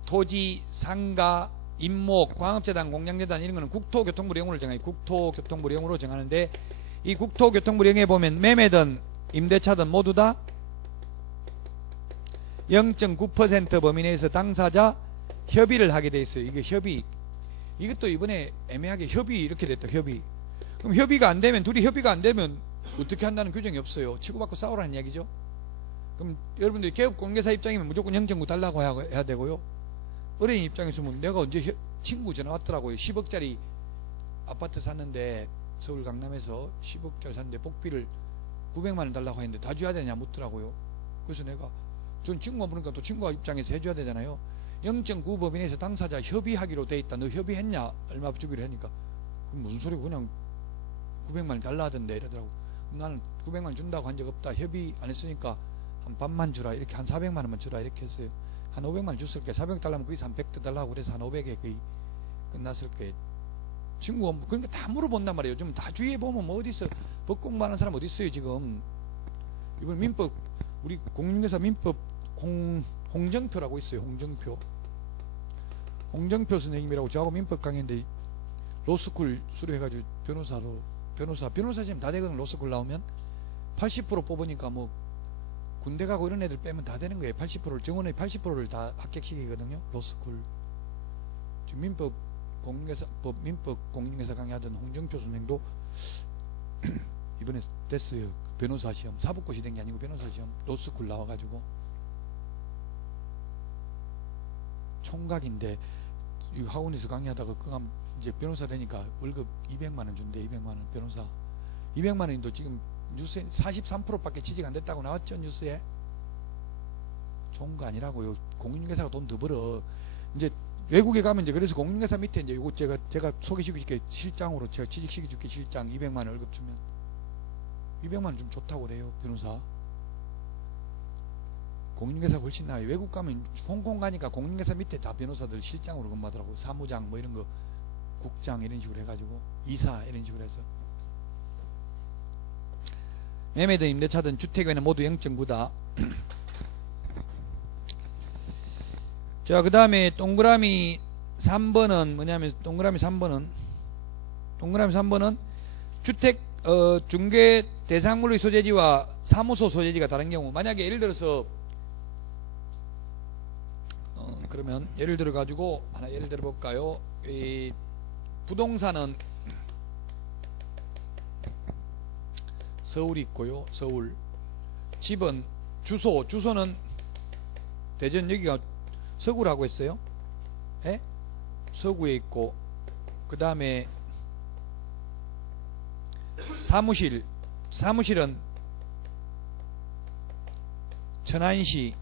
토지, 상가, 임목, 광업재단, 공양재단 이런 거는 국토교통부령으로 정해요. 국토교통부령으로 정하는데, 이 국토교통부령에 보면 매매든 임대차든 모두 다 0.9% 범위 내에서 당사자 협의를 하게 돼 있어요. 이게 협의. 이것도 이번에 애매하게 협의 이렇게 됐다. 협의. 그럼 협의가 안 되면, 둘이 협의가 안 되면 어떻게 한다는 규정이 없어요. 치고받고 싸우라는 이야기죠. 그럼 여러분들이 개업공개사 입장이면 무조건 0.9 달라고 해야 되고요. 어린이 입장에서는 내가 언제 친구 전화 왔더라고요. 10억짜리 아파트 샀는데, 서울 강남에서 10억짜리 샀는데 복비를 900만원 달라고 했는데 다 줘야 되냐 묻더라고요. 그래서 내가, 전 친구가 물으니까 또 친구가 입장에서 해줘야 되잖아요. 0.9 범위 내에서 당사자 협의하기로 돼 있다. 너 협의했냐? 얼마 주기로 하니까, 그럼 무슨 소리고, 그냥 900만원 달라 하던데 이러더라고. 나는 900만원 준다고 한 적 없다. 협의 안 했으니까 한 반만 주라. 이렇게 한 400만원만 주라. 이렇게 했어요. 한 500만원 줬을 거예요. 400 달라면 거기서 한 100 더 달라고 그래서 한 500에 거의 끝났을 거예요. 친구가 그러니까 다 물어본단 말이에요. 좀 다 주위에 보면 뭐 어디 있어, 법 공부하는 사람 어디 있어요 지금. 이번 민법, 우리 공인중개사 민법 홍정표라고 있어요. 홍정표 선생님이라고, 저하고 민법 강의인데 로스쿨 수료해가지고 변호사 지금 다 되거든. 로스쿨 나오면 80% 뽑으니까 뭐 군대 가고 이런 애들 빼면 다 되는 거예요. 80%를, 정원의 80%를 다 합격시키거든요. 로스쿨. 지금 민법 공인중개사 강의하던 홍정표 선생도 이번에 됐어요. 변호사 시험. 사법고시 된 게 아니고 변호사 시험. 로스쿨 나와가지고. 총각인데 이 학원에서 강의하다가 그감 이제 변호사 되니까 월급 200만원 준대. 200만원 변호사. 200만원인도 지금 뉴스에 43%밖에 취직 안 됐다고 나왔죠. 뉴스에. 좋은 거 아니라고요. 공인중개사가 돈 더 벌어. 이제 외국에 가면 이제, 그래서 공인중개사 밑에 이제 이거 제가 소개시켜줄게. 실장으로 제가 취직시켜줄게. 실장 200만원 월급 주면 200만원 좀 좋다고 그래요. 변호사. 공인중개사가 훨씬 나아요. 외국 가면 홍콩 가니까 공인중개사 밑에 다 변호사들 실장으로 근무하더라고. 사무장 뭐 이런 거, 국장 이런 식으로 해가지고, 이사 이런 식으로 해서. 매매든 임대차든 주택 외는 모두 0.9다. 자, 그 다음에 동그라미 3번은 뭐냐면, 동그라미 3번은 주택 중개 대상물의 소재지와 사무소 소재지가 다른 경우, 만약에 예를 들어서 그러면 예를 들어 가지고 하나 예를 들어 볼까요? 이 부동산은 서울이 있고요. 서울. 집은 주소는 대전, 여기가 서구라고 했어요. 예? 서구에 있고, 그 다음에 사무실은 천안시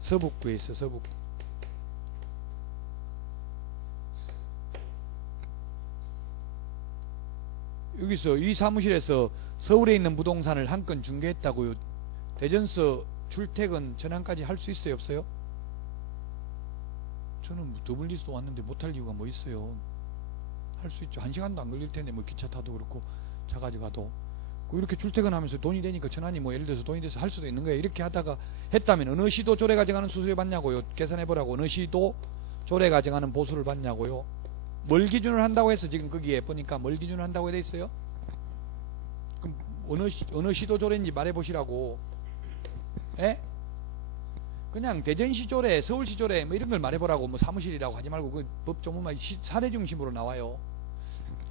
서북구에 있어. 서북구. 여기서 이 사무실에서 서울에 있는 부동산을 한 건 중개했다고요. 대전서 출퇴근 천안까지 할 수 있어요, 없어요? 저는 더블리스도 왔는데 못할 이유가 뭐 있어요? 할 수 있죠. 1시간도 안 걸릴 텐데, 뭐 기차 타도 그렇고 차 가져가도. 이렇게 출퇴근하면서 돈이 되니까 천안이 뭐 예를 들어서 돈이 돼서 할 수도 있는 거예요. 이렇게 하다가 했다면 어느 시도 조례 가져가는 수수료 받냐고요. 계산해보라고. 어느 시도 조례 가져가는 보수를 받냐고요. 뭘 기준으로 한다고 해서 지금 거기에 보니까 뭘 기준으로 한다고 돼 있어요? 그럼 어느 시도 조례인지 말해보시라고. 예? 그냥 대전시 조례, 서울시 조례 뭐 이런 걸 말해보라고. 뭐 사무실이라고 하지 말고 그 법 조문만 사례 중심으로 나와요.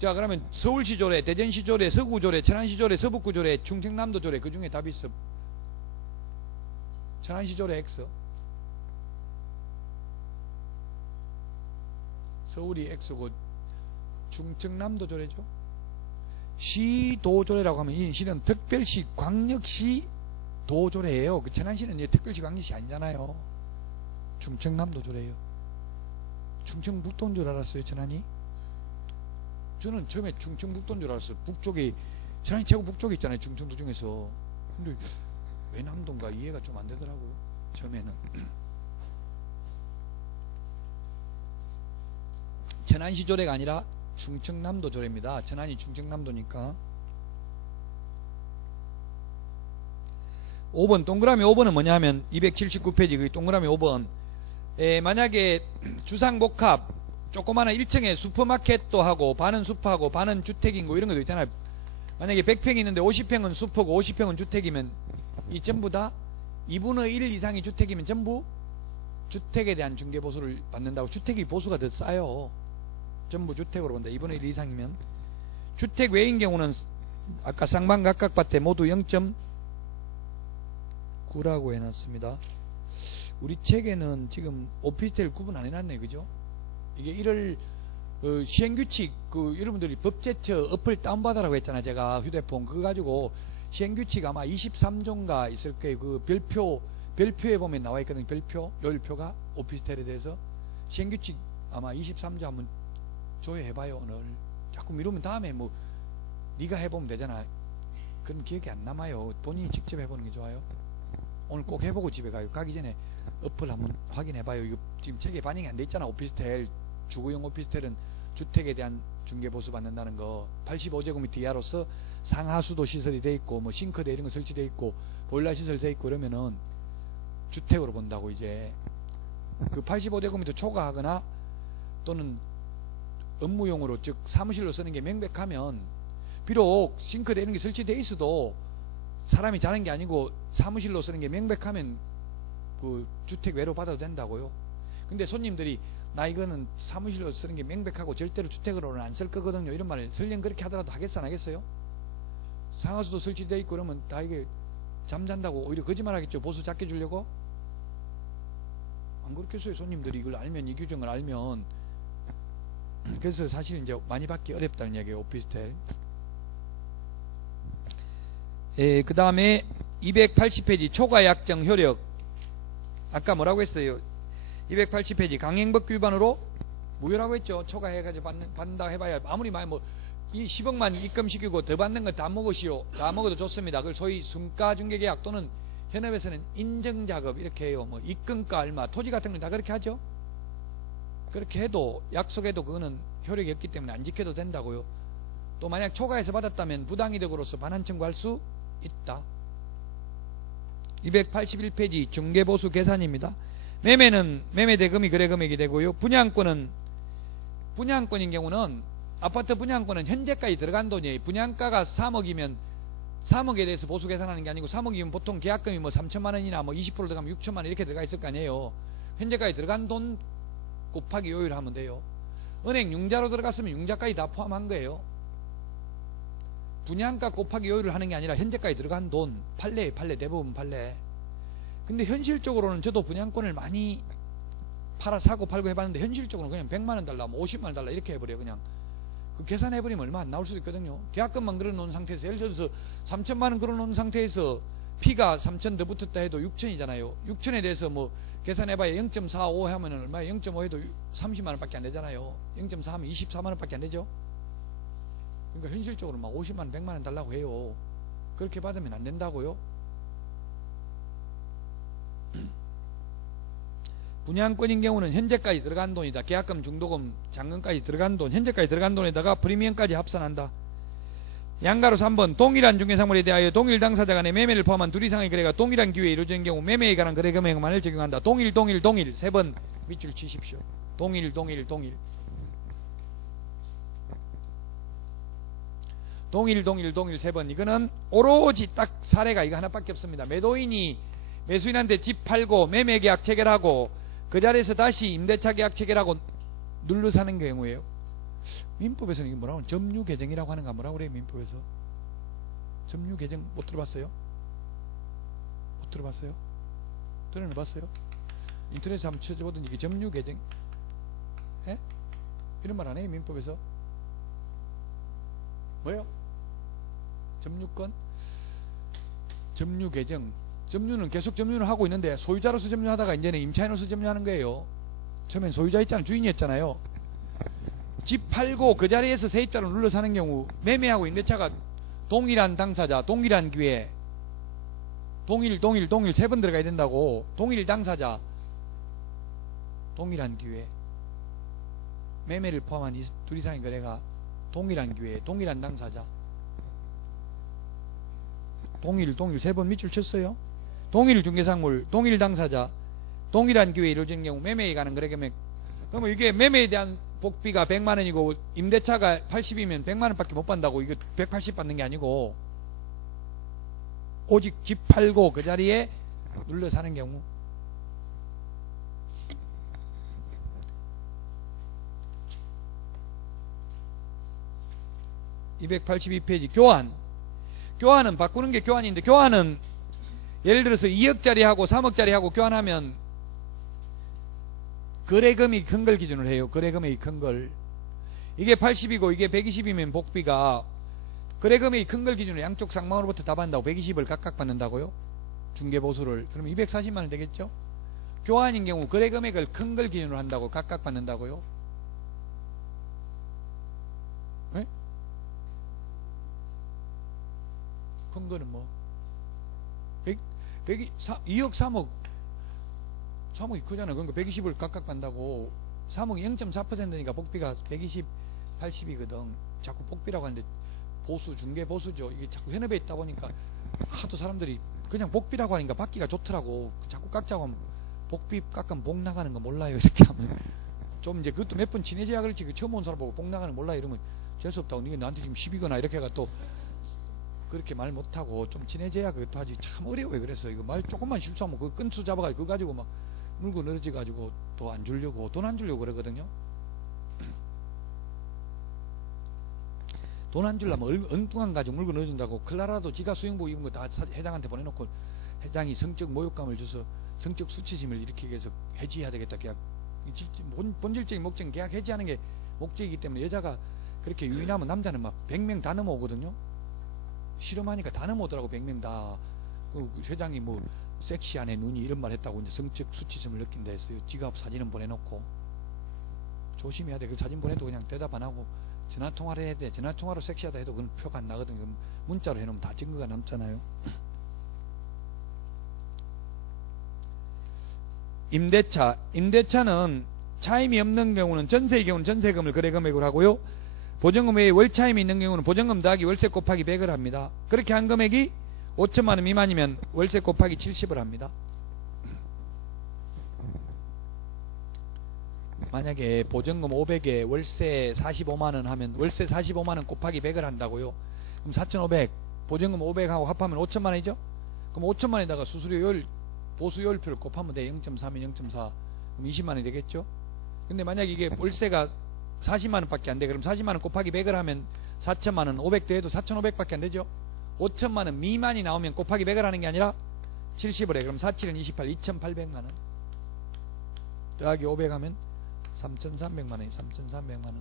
자, 그러면 서울시 조례, 대전시 조례, 서구 조례, 천안시 조례, 서북구 조례, 충청남도 조례, 그 중에 답이 있어. 천안시 조례 X, 서울이 X고 충청남도 조례죠. 시도 조례라고 하면 이 시는 특별시, 광역시 도조례예요. 그 천안시는 특별시, 광역시 아니잖아요. 충청남도 조례예요. 충청북도인 줄 알았어요, 천안이? 저는 처음에 충청북도인 줄 알았어요. 북쪽이, 천안이 최고 북쪽에 있잖아요, 충청도 중에서. 근데 왜 남도인가 이해가 좀 안 되더라고요, 처음에는. 천안시 조례가 아니라 충청남도 조례입니다. 천안이 충청남도니까. 5번 동그라미 5번은 뭐냐면 279페이지 그 동그라미 5번. 만약에 주상복합 조그마한 1층에 슈퍼마켓도 하고 반은 숲하고 반은 주택이고 이런 것도 있잖아요. 만약에 100평이 있는데 50평은 숲하고 50평은 주택이면 이 전부 다 2분의 1 이상이 주택이면 전부 주택에 대한 중개보수를 받는다고. 주택이 보수가 더 싸요. 전부 주택으로 본다. 2분의 1 이상이면. 주택 외인 경우는 아까 쌍방각각밭에 모두 0.9라고 해놨습니다. 우리 책에는 지금 오피스텔 구분 안 해놨네, 그죠? 이게 1월 시행규칙, 여러분들이 법제처 어플 다운받으라고 했잖아요. 제가 휴대폰 그거 가지고 시행규칙 아마 23조인가 있을 거예요. 그 별표에 보면 나와 있거든요. 요일표가 오피스텔에 대해서. 시행규칙 아마 23조 한번 조회해봐요. 오늘 자꾸 미루면 다음에 뭐 네가 해보면 되잖아. 그건 기억이 안 남아요. 본인이 직접 해보는 게 좋아요. 오늘 꼭 해보고 집에 가요. 가기 전에 어플 한번 확인해봐요. 이거 지금 책에 반영이 안 돼 있잖아. 오피스텔, 주거용 오피스텔은 주택에 대한 중개보수 받는다는 거. 85제곱미터 이하로서 상하수도 시설이 돼 있고 뭐 싱크대 이런 거 설치돼 있고 보일러 시설 돼 있고 이러면은 주택으로 본다고. 이제 그 85제곱미터 초과하거나 또는 업무용으로 즉 사무실로 쓰는 게 명백하면, 비록 싱크대 이런 게 설치돼 있어도 사람이 자는 게 아니고 사무실로 쓰는 게 명백하면 그 주택 외로 받아도 된다고요. 근데 손님들이 나 이거는 사무실로 쓰는 게 명백하고 절대로 주택으로는 안 쓸 거거든요, 이런 말을 설령 그렇게 하더라도 하겠어 안 하겠어요? 상하수도 설치되어 있고 그러면 다 이게 잠잔다고 오히려 거짓말 하겠죠. 보수 작게 주려고? 안 그렇겠어요. 손님들이 이걸 알면, 이 규정을 알면. 그래서 사실 이제 많이 받기 어렵다는 이야기예요, 오피스텔. 그 다음에 280페이지 초과약정 효력. 아까 뭐라고 했어요? 280페이지 강행법 위반으로 무효라고 했죠. 초과해가지고 받는다고 해봐야 아무리 많이 이 10억만 입금시키고 더 받는 거 다 먹으시오. 다 먹어도 좋습니다. 그걸 소위 순가중개계약 또는 현업에서는 인정작업 이렇게 해요. 뭐 입금가 얼마, 토지 같은 건 다 그렇게 하죠. 그렇게 해도 약속해도 그거는 효력이 없기 때문에 안 지켜도 된다고요. 또 만약 초과해서 받았다면 부당이득으로서 반환 청구할 수 있다. 281페이지 중개보수 계산입니다. 매매는 매매대금이 거래금액이 되고요. 분양권인 경우는 아파트 분양권은 현재까지 들어간 돈이에요. 분양가가 3억이면 3억에 대해서 보수 계산하는 게 아니고 3억이면 보통 계약금이 뭐 3천만 원이나 뭐 20% 들어가면 6천만 원 이렇게 들어가 있을 거 아니에요. 현재까지 들어간 돈 곱하기 요율을 하면 돼요. 은행 융자로 들어갔으면 융자까지 다 포함한 거예요. 분양가 곱하기 요율을 하는 게 아니라 현재까지 들어간 돈, 판례 대부분 판례. 근데 현실적으로는 저도 분양권을 많이 사고 팔고 해봤는데 현실적으로 그냥 100만원 달라, 뭐 50만원 달라 이렇게 해버려. 그냥 그 계산해버리면 얼마 안 나올 수도 있거든요. 계약금만 걸어놓은 상태에서, 예를 들어서 3천만원 걸어놓은 상태에서 P가 3천 더 붙었다 해도 6천이잖아요. 6천에 대해서 뭐 계산해봐야 0.45 하면 얼마예요? 0.5 해도 30만원 밖에 안 되잖아요. 0.4 하면 24만원 밖에 안 되죠. 그러니까 현실적으로 막 50만원 100만원 달라고 해요. 그렇게 받으면 안 된다고요. 분양권인 경우는 현재까지 들어간 돈이다. 계약금, 중도금, 잔금까지 들어간 돈, 현재까지 들어간 돈에다가 프리미엄까지 합산한다. 양가로 3번 동일한 중개사물에 대하여 동일 당사자 간의 매매를 포함한 둘 이상의 거래가 동일한 기회에 이루어지는 경우 매매에 관한 거래 금액만을 적용한다. 동일 3번 밑줄 치십시오. 동일 3번. 이거는 오로지 딱 사례가 이거 하나밖에 없습니다. 매도인이 매수인한테 집 팔고 매매계약 체결하고 그 자리에서 다시 임대차 계약 체결하고 눌러 사는 경우예요. 민법에서는 이게 뭐라고 하는, 점유개정이라고 하는 거 뭐라고 그래요? 민법에서 점유개정 못 들어봤어요? 못 들어봤어요? 들어봤어요? 인터넷에 한번 쳐보더니 이게 점유개정, 예? 이런 말 안 해요? 민법에서 뭐예요? 점유권, 점유개정. 점유는 계속 점유를 하고 있는데 소유자로서 점유하다가 이제는 임차인으로서 점유하는 거예요. 처음엔 소유자 있잖아요. 주인이었잖아요. 집 팔고 그 자리에서 세입자로 눌러 사는 경우 매매하고 임대차가 동일한 당사자, 동일한 기회, 동일 3번 들어가야 된다고. 동일 당사자, 동일한 기회, 매매를 포함한 둘 이상의 거래가 동일한 기회, 동일한 당사자, 동일 3번 밑줄 쳤어요. 동일 중개사물, 동일 당사자, 동일한 기회에 이루어지는 경우 매매에 관한 거래 금액. 그러면 이게 매매에 대한 복비가 100만원이고 임대차가 80이면 100만원 밖에 못 받는다고 이거 180 받는 게 아니고 오직 집 팔고 그 자리에 눌러 사는 경우. (282페이지) 교환은 바꾸는 게 교환인데, 교환은 예를 들어서 2억짜리하고 3억짜리하고 교환하면 거래금이 큰 걸 기준으로 해요. 거래금이 큰 걸. 이게 80이고 이게 120이면 복비가 거래금이 큰 걸 기준으로 양쪽 쌍방으로부터 다 받는다고 120을 각각 받는다고요. 중개보수를. 그러면 240만원 되겠죠. 교환인 경우 거래금액을 큰 걸 기준으로 한다고 각각 받는다고요. 네? 큰 거는 뭐 2억 3억이 크잖아요. 그러니까 120을 각각 받는다고. 3억이 0.4%니까 복비가 120, 80이거든. 자꾸 복비라고 하는데 중개 보수죠. 이게 자꾸 현업에 있다 보니까 하도 사람들이 그냥 복비라고 하니까 받기가 좋더라고. 자꾸 깎자고 하면 복비 깎으면 복 나가는 거 몰라요. 이렇게 하면 좀 이제 그것도 몇 번 친해져야 그렇지. 그 처음 온 사람 보고 복 나가는 거 몰라 이러면 재수없다고. 니가 나한테 지금 시비거나 이렇게 해가 또 그렇게 말 못하고 좀 친해져야 그것도 하지. 참 어려워요. 그래서 이거 말 조금만 실수하면 그 끈수 잡아가지고 그거 가지고 막 물고 늘어져 가지고 또 안 주려고, 돈 안 주려고 그러거든요. 돈 안 주려면 엉뚱한 가지고 물고 늘어진다고. 클라라도 지가 수영복 입은 거 다 회장한테 보내놓고 회장이 성적 모욕감을 줘서 성적 수치심을 일으키기 위해서 해지해야 되겠다. 계약 본질적인 목적은 계약 해지하는 게 목적이기 때문에 여자가 그렇게 유인하면 남자는 막 100명 다 넘어오거든요. 실험하니까 다 넘어오더라고. 100명 다. 그 회장이 뭐 섹시하네 눈이 이런 말 했다고 이제 성적 수치심을 느낀다 했어요. 지가 사진은 보내놓고. 조심해야 돼. 그 사진 보내도 그냥 대답 안 하고 전화통화를 해야 돼. 전화통화로 섹시하다 해도 그건 표가 안 나거든. 그럼 문자로 해놓으면 다 증거가 남잖아요. 임대차는 차임이 없는 경우는 전세의 경우는 전세금을 거래금액으로 하고요. 보증금 외에 월차임이 있는 경우는 보증금 더하기 월세 곱하기 100을 합니다. 그렇게 한 금액이 5천만원 미만이면 월세 곱하기 70을 합니다. 만약에 보증금 500에 월세 45만원 하면 월세 45만원 곱하기 100을 한다고요. 그럼 4,500 보증금 500하고 합하면 5천만원이죠. 그럼 5천만원에다가 수수료율 보수요율표를 곱하면 돼. 0.4면 0.4 그럼 20만원이 되겠죠. 근데 만약에 이게 월세가 40만원 밖에 안 돼. 그럼 40만원 곱하기 100을 하면 4천만원 500 더해도 4,500 밖에 안 되죠. 5천만원 미만이 나오면 곱하기 100을 하는 게 아니라 70을 해. 그럼 47은 28 2,800만원. 더하기 500 하면 3,300만원이 3,300만원.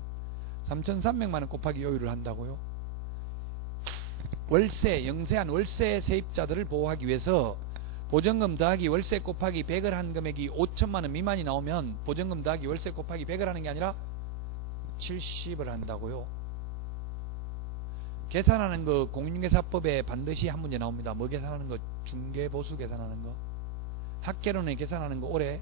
3,300만원 곱하기 요율을 한다고요. 월세, 영세한 월세 세입자들을 보호하기 위해서 보증금 더하기 월세 곱하기 100을 한 금액이 5천만원 미만이 나오면 보증금 더하기 월세 곱하기 100을 하는 게 아니라 70을 한다고요. 계산하는 거 공인중개사법에 반드시 한 문제 나옵니다. 뭐 계산하는 거? 중개보수 계산하는 거. 학개론에 계산하는 거 올해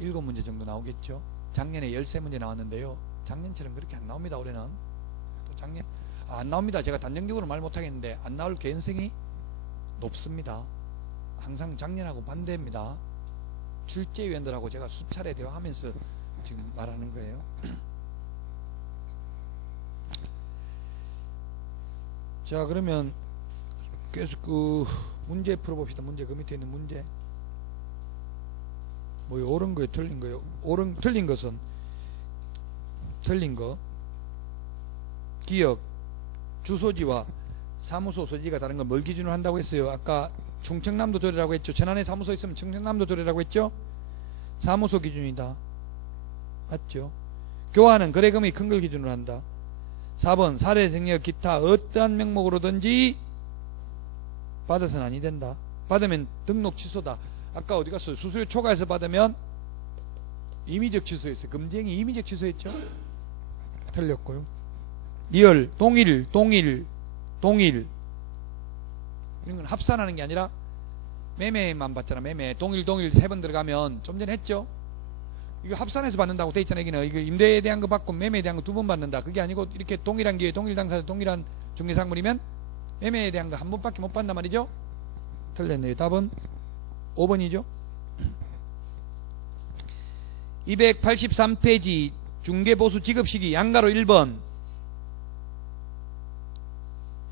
7문제 정도 나오겠죠. 작년에 13문제 나왔는데요. 작년처럼 그렇게 안 나옵니다. 올해는. 또 작년 안 나옵니다. 제가 단정적으로 말 못하겠는데 안 나올 개연성이 높습니다. 항상 작년하고 반대입니다. 출제위원들하고 제가 수차례 대화하면서 지금 말하는 거예요. 자, 그러면 계속 그 문제 풀어봅시다. 문제, 그 밑에 있는 문제. 뭐요? 옳은 거예요? 틀린 거예요? 틀린 것은, 틀린 거. 기억, 주소지와 사무소 소지가 다른 건 뭘 기준으로 한다고 했어요? 아까 충청남도 도래라고 했죠. 천안에 사무소 있으면 충청남도 도래라고 했죠. 사무소 기준이다. 맞죠? 교환은 거래금이 큰 걸 기준으로 한다. 4번 사례 생략 기타 어떠한 명목으로든지 받아서는 아니 된다. 받으면 등록 취소다. 아까 어디 갔어요? 수수료 초과해서 받으면 임의적 취소였어요. 금지행위 임의적 취소했죠. 틀렸고요. 리얼, 동일 이런 건 합산하는 게 아니라 매매만 받잖아. 매매 동일 세 번 들어가면 좀 전에 했죠. 이거 합산해서 받는다고 돼 있잖아요. 여기는 이거 임대에 대한 거 받고 매매에 대한 거 2번 받는다. 그게 아니고 이렇게 동일한 기회 동일 당사자 동일한 중개상물이면 매매에 대한 거 한 번밖에 못 받는단 말이죠. 틀렸네요. 답은 5번이죠. 283페이지 중개보수 지급시기 양가로 1번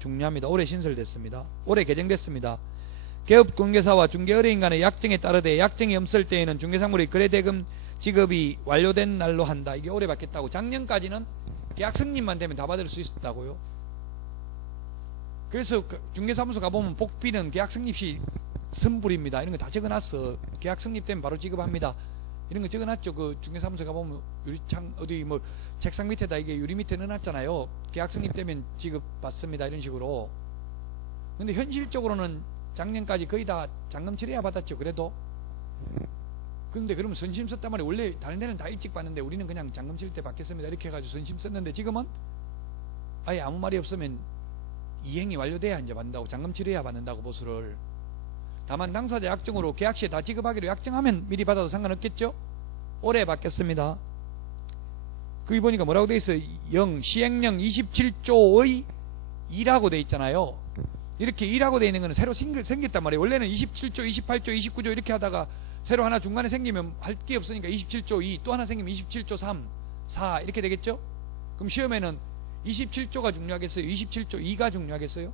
중요합니다. 올해 신설됐습니다. 올해 개정됐습니다. 개업공개사와 중개의뢰인 간의 약정에 따르되 약정이 없을 때에는 중개상물의 거래대금 지급이 완료된 날로 한다. 이게 올해 받겠다고. 작년까지는 계약 승인만 되면 다 받을 수 있었다고요. 그래서 중개사무소 가보면 복비는 계약 승립 시 선불입니다. 이런 거 다 적어놨어. 계약 성립되면 바로 지급합니다. 이런 거 적어놨죠. 그 중개사무소 가보면 유리창 어디 뭐 책상 밑에다 이게 유리 밑에 넣어놨잖아요. 계약 성립되면 지급받습니다. 이런 식으로. 근데 현실적으로는 작년까지 거의 다 잔금 처리해야 받았죠. 그래도. 근데 그러면 선심 썼단 말이에요. 원래 다른 데는 다 일찍 받는데 우리는 그냥 잔금 칠 때 받겠습니다. 이렇게 해가지고 선심 썼는데 지금은 아예 아무 말이 없으면 이행이 완료돼야 이제 받는다고. 잔금 처리해야 받는다고 보수를. 다만 당사자 약정으로 계약시에 다 지급하기로 약정하면 미리 받아도 상관없겠죠. 올해 받겠습니다. 거기 보니까 뭐라고 돼 있어요? 시행령 27조의 2라고 돼 있잖아요. 이렇게 2라고 돼 있는 거는 새로 생겼단 말이에요. 원래는 27조, 28조, 29조 이렇게 하다가 새로 하나 중간에 생기면 할 게 없으니까 27조 2, 또 하나 생기면 27조 3, 4 이렇게 되겠죠? 그럼 시험에는 27조가 중요하겠어요? 27조 2가 중요하겠어요?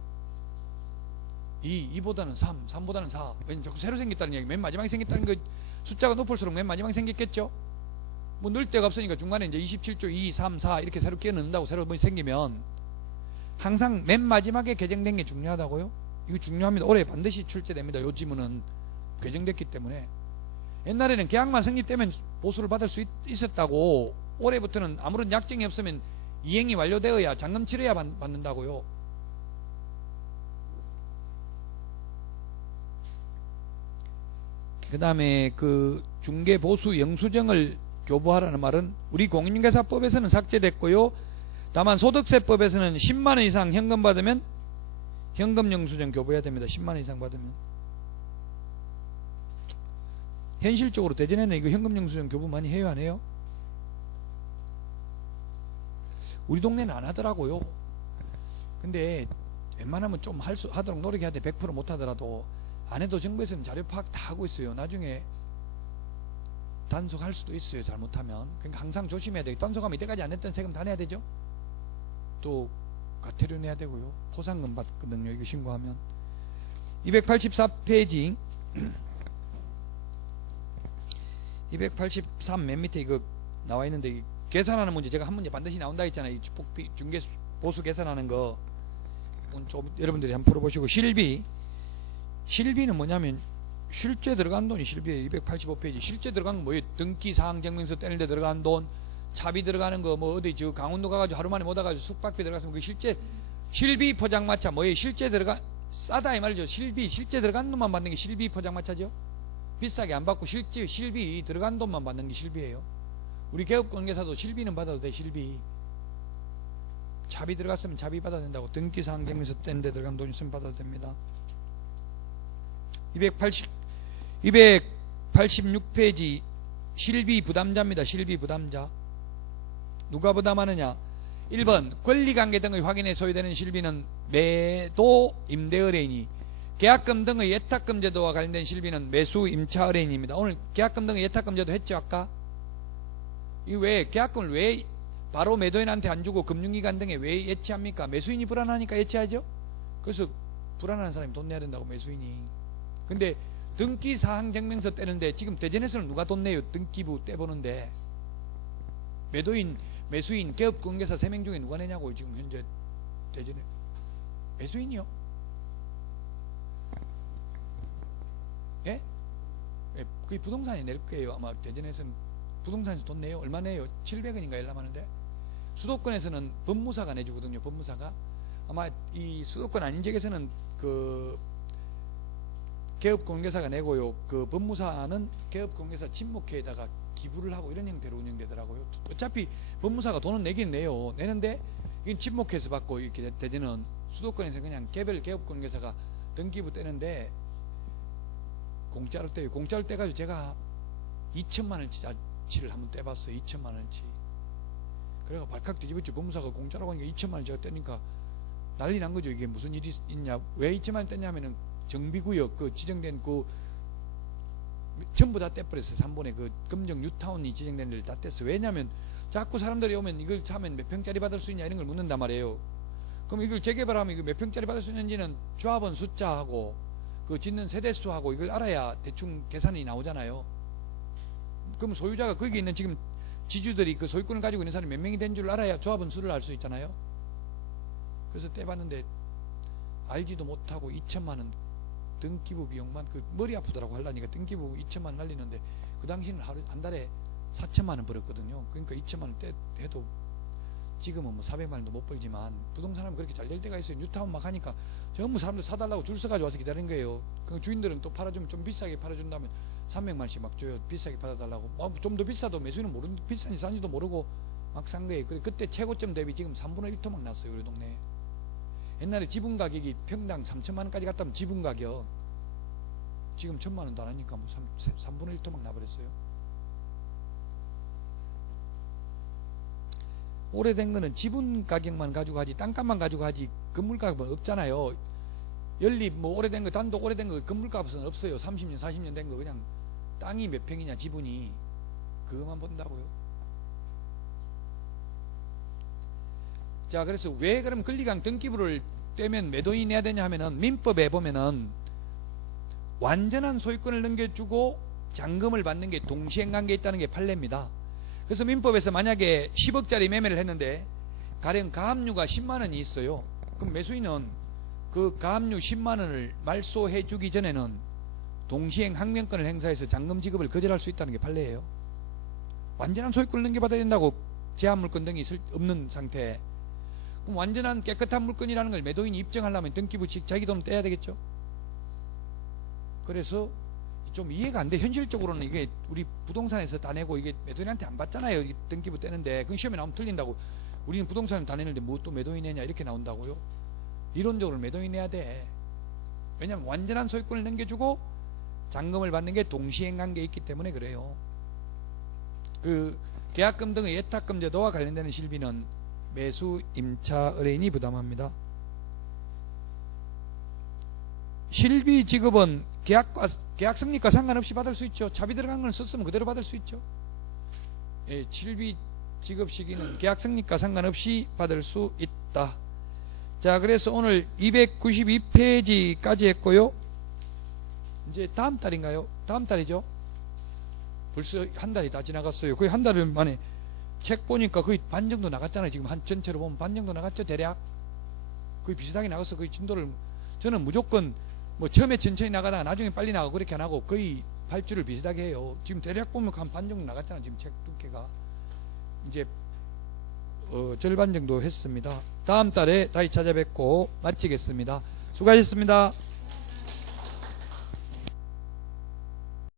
2보다는 3, 3보다는 4. 왜냐면 자꾸 새로 생겼다는 얘기. 맨 마지막에 생겼다는 거 숫자가 높을수록 맨 마지막에 생겼겠죠? 뭐 넣을 데가 없으니까 중간에 이제 27조 2, 3, 4 이렇게 새로 끼워 넣는다고 새로 뭐 생기면 항상 맨 마지막에 개정된 게 중요하다고요? 이거 중요합니다. 올해 반드시 출제됩니다. 요 지문은 개정됐기 때문에. 옛날에는 계약만 성립되면 보수를 받을 수 있었다고. 올해부터는 아무런 약정이 없으면 이행이 완료되어야 잔금 치러야 받는다고요. 그 다음에 그 중개보수 영수증을 교부하라는 말은 우리 공인중개사법에서는 삭제됐고요. 다만 소득세법에서는 10만원 이상 현금 받으면 현금 영수증 교부해야 됩니다. 10만원 이상 받으면. 현실적으로 대전에는 이거 현금 영수증 교부 많이 해요, 안 해요? 우리 동네는 안 하더라고요. 근데 웬만하면 좀 하도록 노력해야 돼. 100% 못 하더라도. 안 해도 정부에서는 자료 파악 다 하고 있어요. 나중에 단속할 수도 있어요. 잘못하면. 그러니까 항상 조심해야 돼요. 단속하면 이때까지 안 냈던 세금 다 내야 되죠. 또 과태료 내야 되고요. 포상금 받거든요. 이거 신고하면. 284페이지 283 맨 밑에 이거 나와 있는데 계산하는 문제 제가 한 문제 반드시 나온다 했잖아요. 복비 중개 보수 계산하는 거 좀 여러분들이 한번 풀어보시고 실비는 뭐냐면 실제 들어간 돈이 실비에 285페이지 실제 들어간 건 뭐예요? 등기 사항 증명서 떼는 데 들어간 돈, 차비 들어가는 거 뭐 어디 저 강원도 가가지고 하루 만에 못 와가지고 숙박비 들어갔으면 그 실제 실비 포장마차 뭐예요? 실제 들어간 싸다 이 말이죠. 실제 들어간 돈만 받는 게 실비 포장마차죠. 비싸게 안 받고 실제 실비 들어간 돈만 받는 게 실비예요. 우리 개업관계사도 실비는 받아도 돼. 실비 차비 들어갔으면 차비 받아야 된다고. 등기 사항 증명서 떼는 데 들어간 돈 있으면 받아도 됩니다. 286페이지 실비 부담자입니다. 실비 부담자. 누가 부담하느냐? 1번 권리관계 등의 확인에 소요되는 실비는 매도 임대 의뢰인이, 계약금 등의 예탁금 제도와 관련된 실비는 매수 임차 의뢰인입니다. 오늘 계약금 등의 예탁금 제도 했죠 아까? 이 왜 계약금을 왜 바로 매도인한테 안 주고 금융기관 등에 왜 예치합니까? 매수인이 불안하니까 예치하죠. 그래서 불안한 사람이 돈 내야 된다고. 매수인이. 근데 등기사항 증명서 떼는데 지금 대전에서는 누가 돈 내요? 등기부 떼보는데 매도인, 매수인, 개업관계사 3명 중에 누가 내냐고. 지금 현재 대전에 매수인이요. 예? 예, 그게 부동산이 낼 거예요. 아마 대전에서는 부동산에서 돈 내요. 얼마 내요? 700원인가 열람하는데 수도권에서는 법무사가 내주거든요. 법무사가. 아마 이 수도권 아닌 지역에서는 그 개업공개사가 내고요. 그 법무사는 개업공개사 친목회에다가 기부를 하고 이런 형태로 운영되더라고요. 어차피 법무사가 돈은 내긴 내요. 내는데 이건 친목회에서 받고 이렇게 되지는 수도권에서 그냥 개별 개업공개사가 등기부 떼는데 공짜로 떼요. 공짜로 떼가지고 제가 2천만원치를 한번 떼봤어요. 2천만원치. 그래가 발칵 뒤집었지. 법무사가 공짜라고 하니까 2천만원 제가 떼니까 난리 난 거죠. 이게 무슨 일이 있냐. 왜 2천만원 떼냐면은 정비구역 그 지정된 그 전부 다 떼버렸어요. 3번에 그 금정 뉴타운이 지정된 데를 다 뗐어요. 왜냐면 자꾸 사람들이 오면 이걸 사면 몇 평짜리 받을 수 있냐 이런 걸 묻는단 말이에요. 그럼 이걸 재개발하면 이거 몇 평짜리 받을 수 있는지는 조합원 숫자하고 그 짓는 세대수하고 이걸 알아야 대충 계산이 나오잖아요. 그럼 소유자가 거기 있는 지금 지주들이 그 소유권을 가지고 있는 사람이 몇 명이 된 줄 알아야 조합원 수를 알 수 있잖아요. 그래서 떼봤는데 알지도 못하고 2천만원 등기부 비용만 그 머리 아프더라고 하려니까 등기부 2천만원 날리는데 그 당시는 한 달에 4천만원 벌었거든요. 그러니까 2천만원 해도 지금은 뭐 400만원도 못 벌지만 부동산하면 그렇게 잘 될 때가 있어요. 뉴타운 막 하니까 전부 사람들 사달라고 줄 서가지고 와서 기다린 거예요. 그 주인들은 또 팔아주면 좀 비싸게 팔아준다면 300만원씩 막 줘요. 비싸게 팔아달라고. 좀 더 비싸도 매수인은 모르는, 비싼지 싼지도 모르고 막 산 거예요. 그때 최고점 대비 지금 3분의 1토막 났어요. 우리 동네에. 옛날에 지분 가격이 평당 3천만원까지 갔다면 지분 가격 지금 1,000만원도 안 하니까 뭐 3분의 1토막 나버렸어요. 오래된 거는 지분 가격만 가지고 하지 땅값만 가지고 하지 건물값은 없잖아요. 연립 뭐 오래된 거 단독 오래된 거 건물값은 없어요. 30년 40년 된 거 그냥 땅이 몇 평이냐 지분이 그것만 본다고요. 자, 그래서 왜 그럼 권리강 등기부를 떼면 매도인이 내야 되냐 하면은 민법에 보면은 완전한 소유권을 넘겨주고 잔금을 받는 게 동시행관계에 있다는 게 판례입니다. 그래서 민법에서 만약에 10억짜리 매매를 했는데 가령 가압류가 10만원이 있어요. 그럼 매수인은 그 가압류 10만원을 말소해 주기 전에는 동시행 항명권을 행사해서 잔금 지급을 거절할 수 있다는 게 판례예요. 완전한 소유권을 넘겨받아야 된다고 제한물권 등이 없는 상태. 그럼 완전한 깨끗한 물건이라는 걸 매도인이 입증하려면 등기부 자기 돈 떼야 되겠죠. 그래서 좀 이해가 안 돼. 현실적으로는 이게 우리 부동산에서 따내고 이게 매도인한테 안 받잖아요. 등기부 떼는데 그 시험에 나오면 틀린다고. 우리는 부동산을 다 내는데 뭐 또 매도인 내냐 이렇게 나온다고요. 이론적으로 매도인 내야 돼. 왜냐하면 완전한 소유권을 넘겨주고 잔금을 받는 게 동시행관계에 있기 때문에 그래요. 그 계약금 등의 예탁금 제도와 관련되는 실비는 매수 임차 의뢰인이 부담합니다. 실비 지급은 계약 성립과 상관없이 받을 수 있죠. 차비 들어간 건 썼으면 그대로 받을 수 있죠. 예, 실비 지급 시기는 계약 성립과 상관없이 받을 수 있다. 자, 그래서 오늘 292페이지까지 했고요. 이제 다음 달인가요? 다음 달이죠. 벌써 한 달이 다 지나갔어요. 거의 한 달 만에 책 보니까 거의 반 정도 나갔잖아요. 지금 한 전체로 보면 반 정도 나갔죠. 대략 거의 비슷하게 나가서 거의 진도를 저는 무조건 뭐 처음에 천천히 나가다가 나중에 빨리 나가고 그렇게 안 하고 거의 발주를 비슷하게 해요. 지금 대략 보면 한 반 정도 나갔잖아. 지금 책 두께가 이제 절반 정도 했습니다. 다음 달에 다시 찾아뵙고 마치겠습니다. 수고하셨습니다.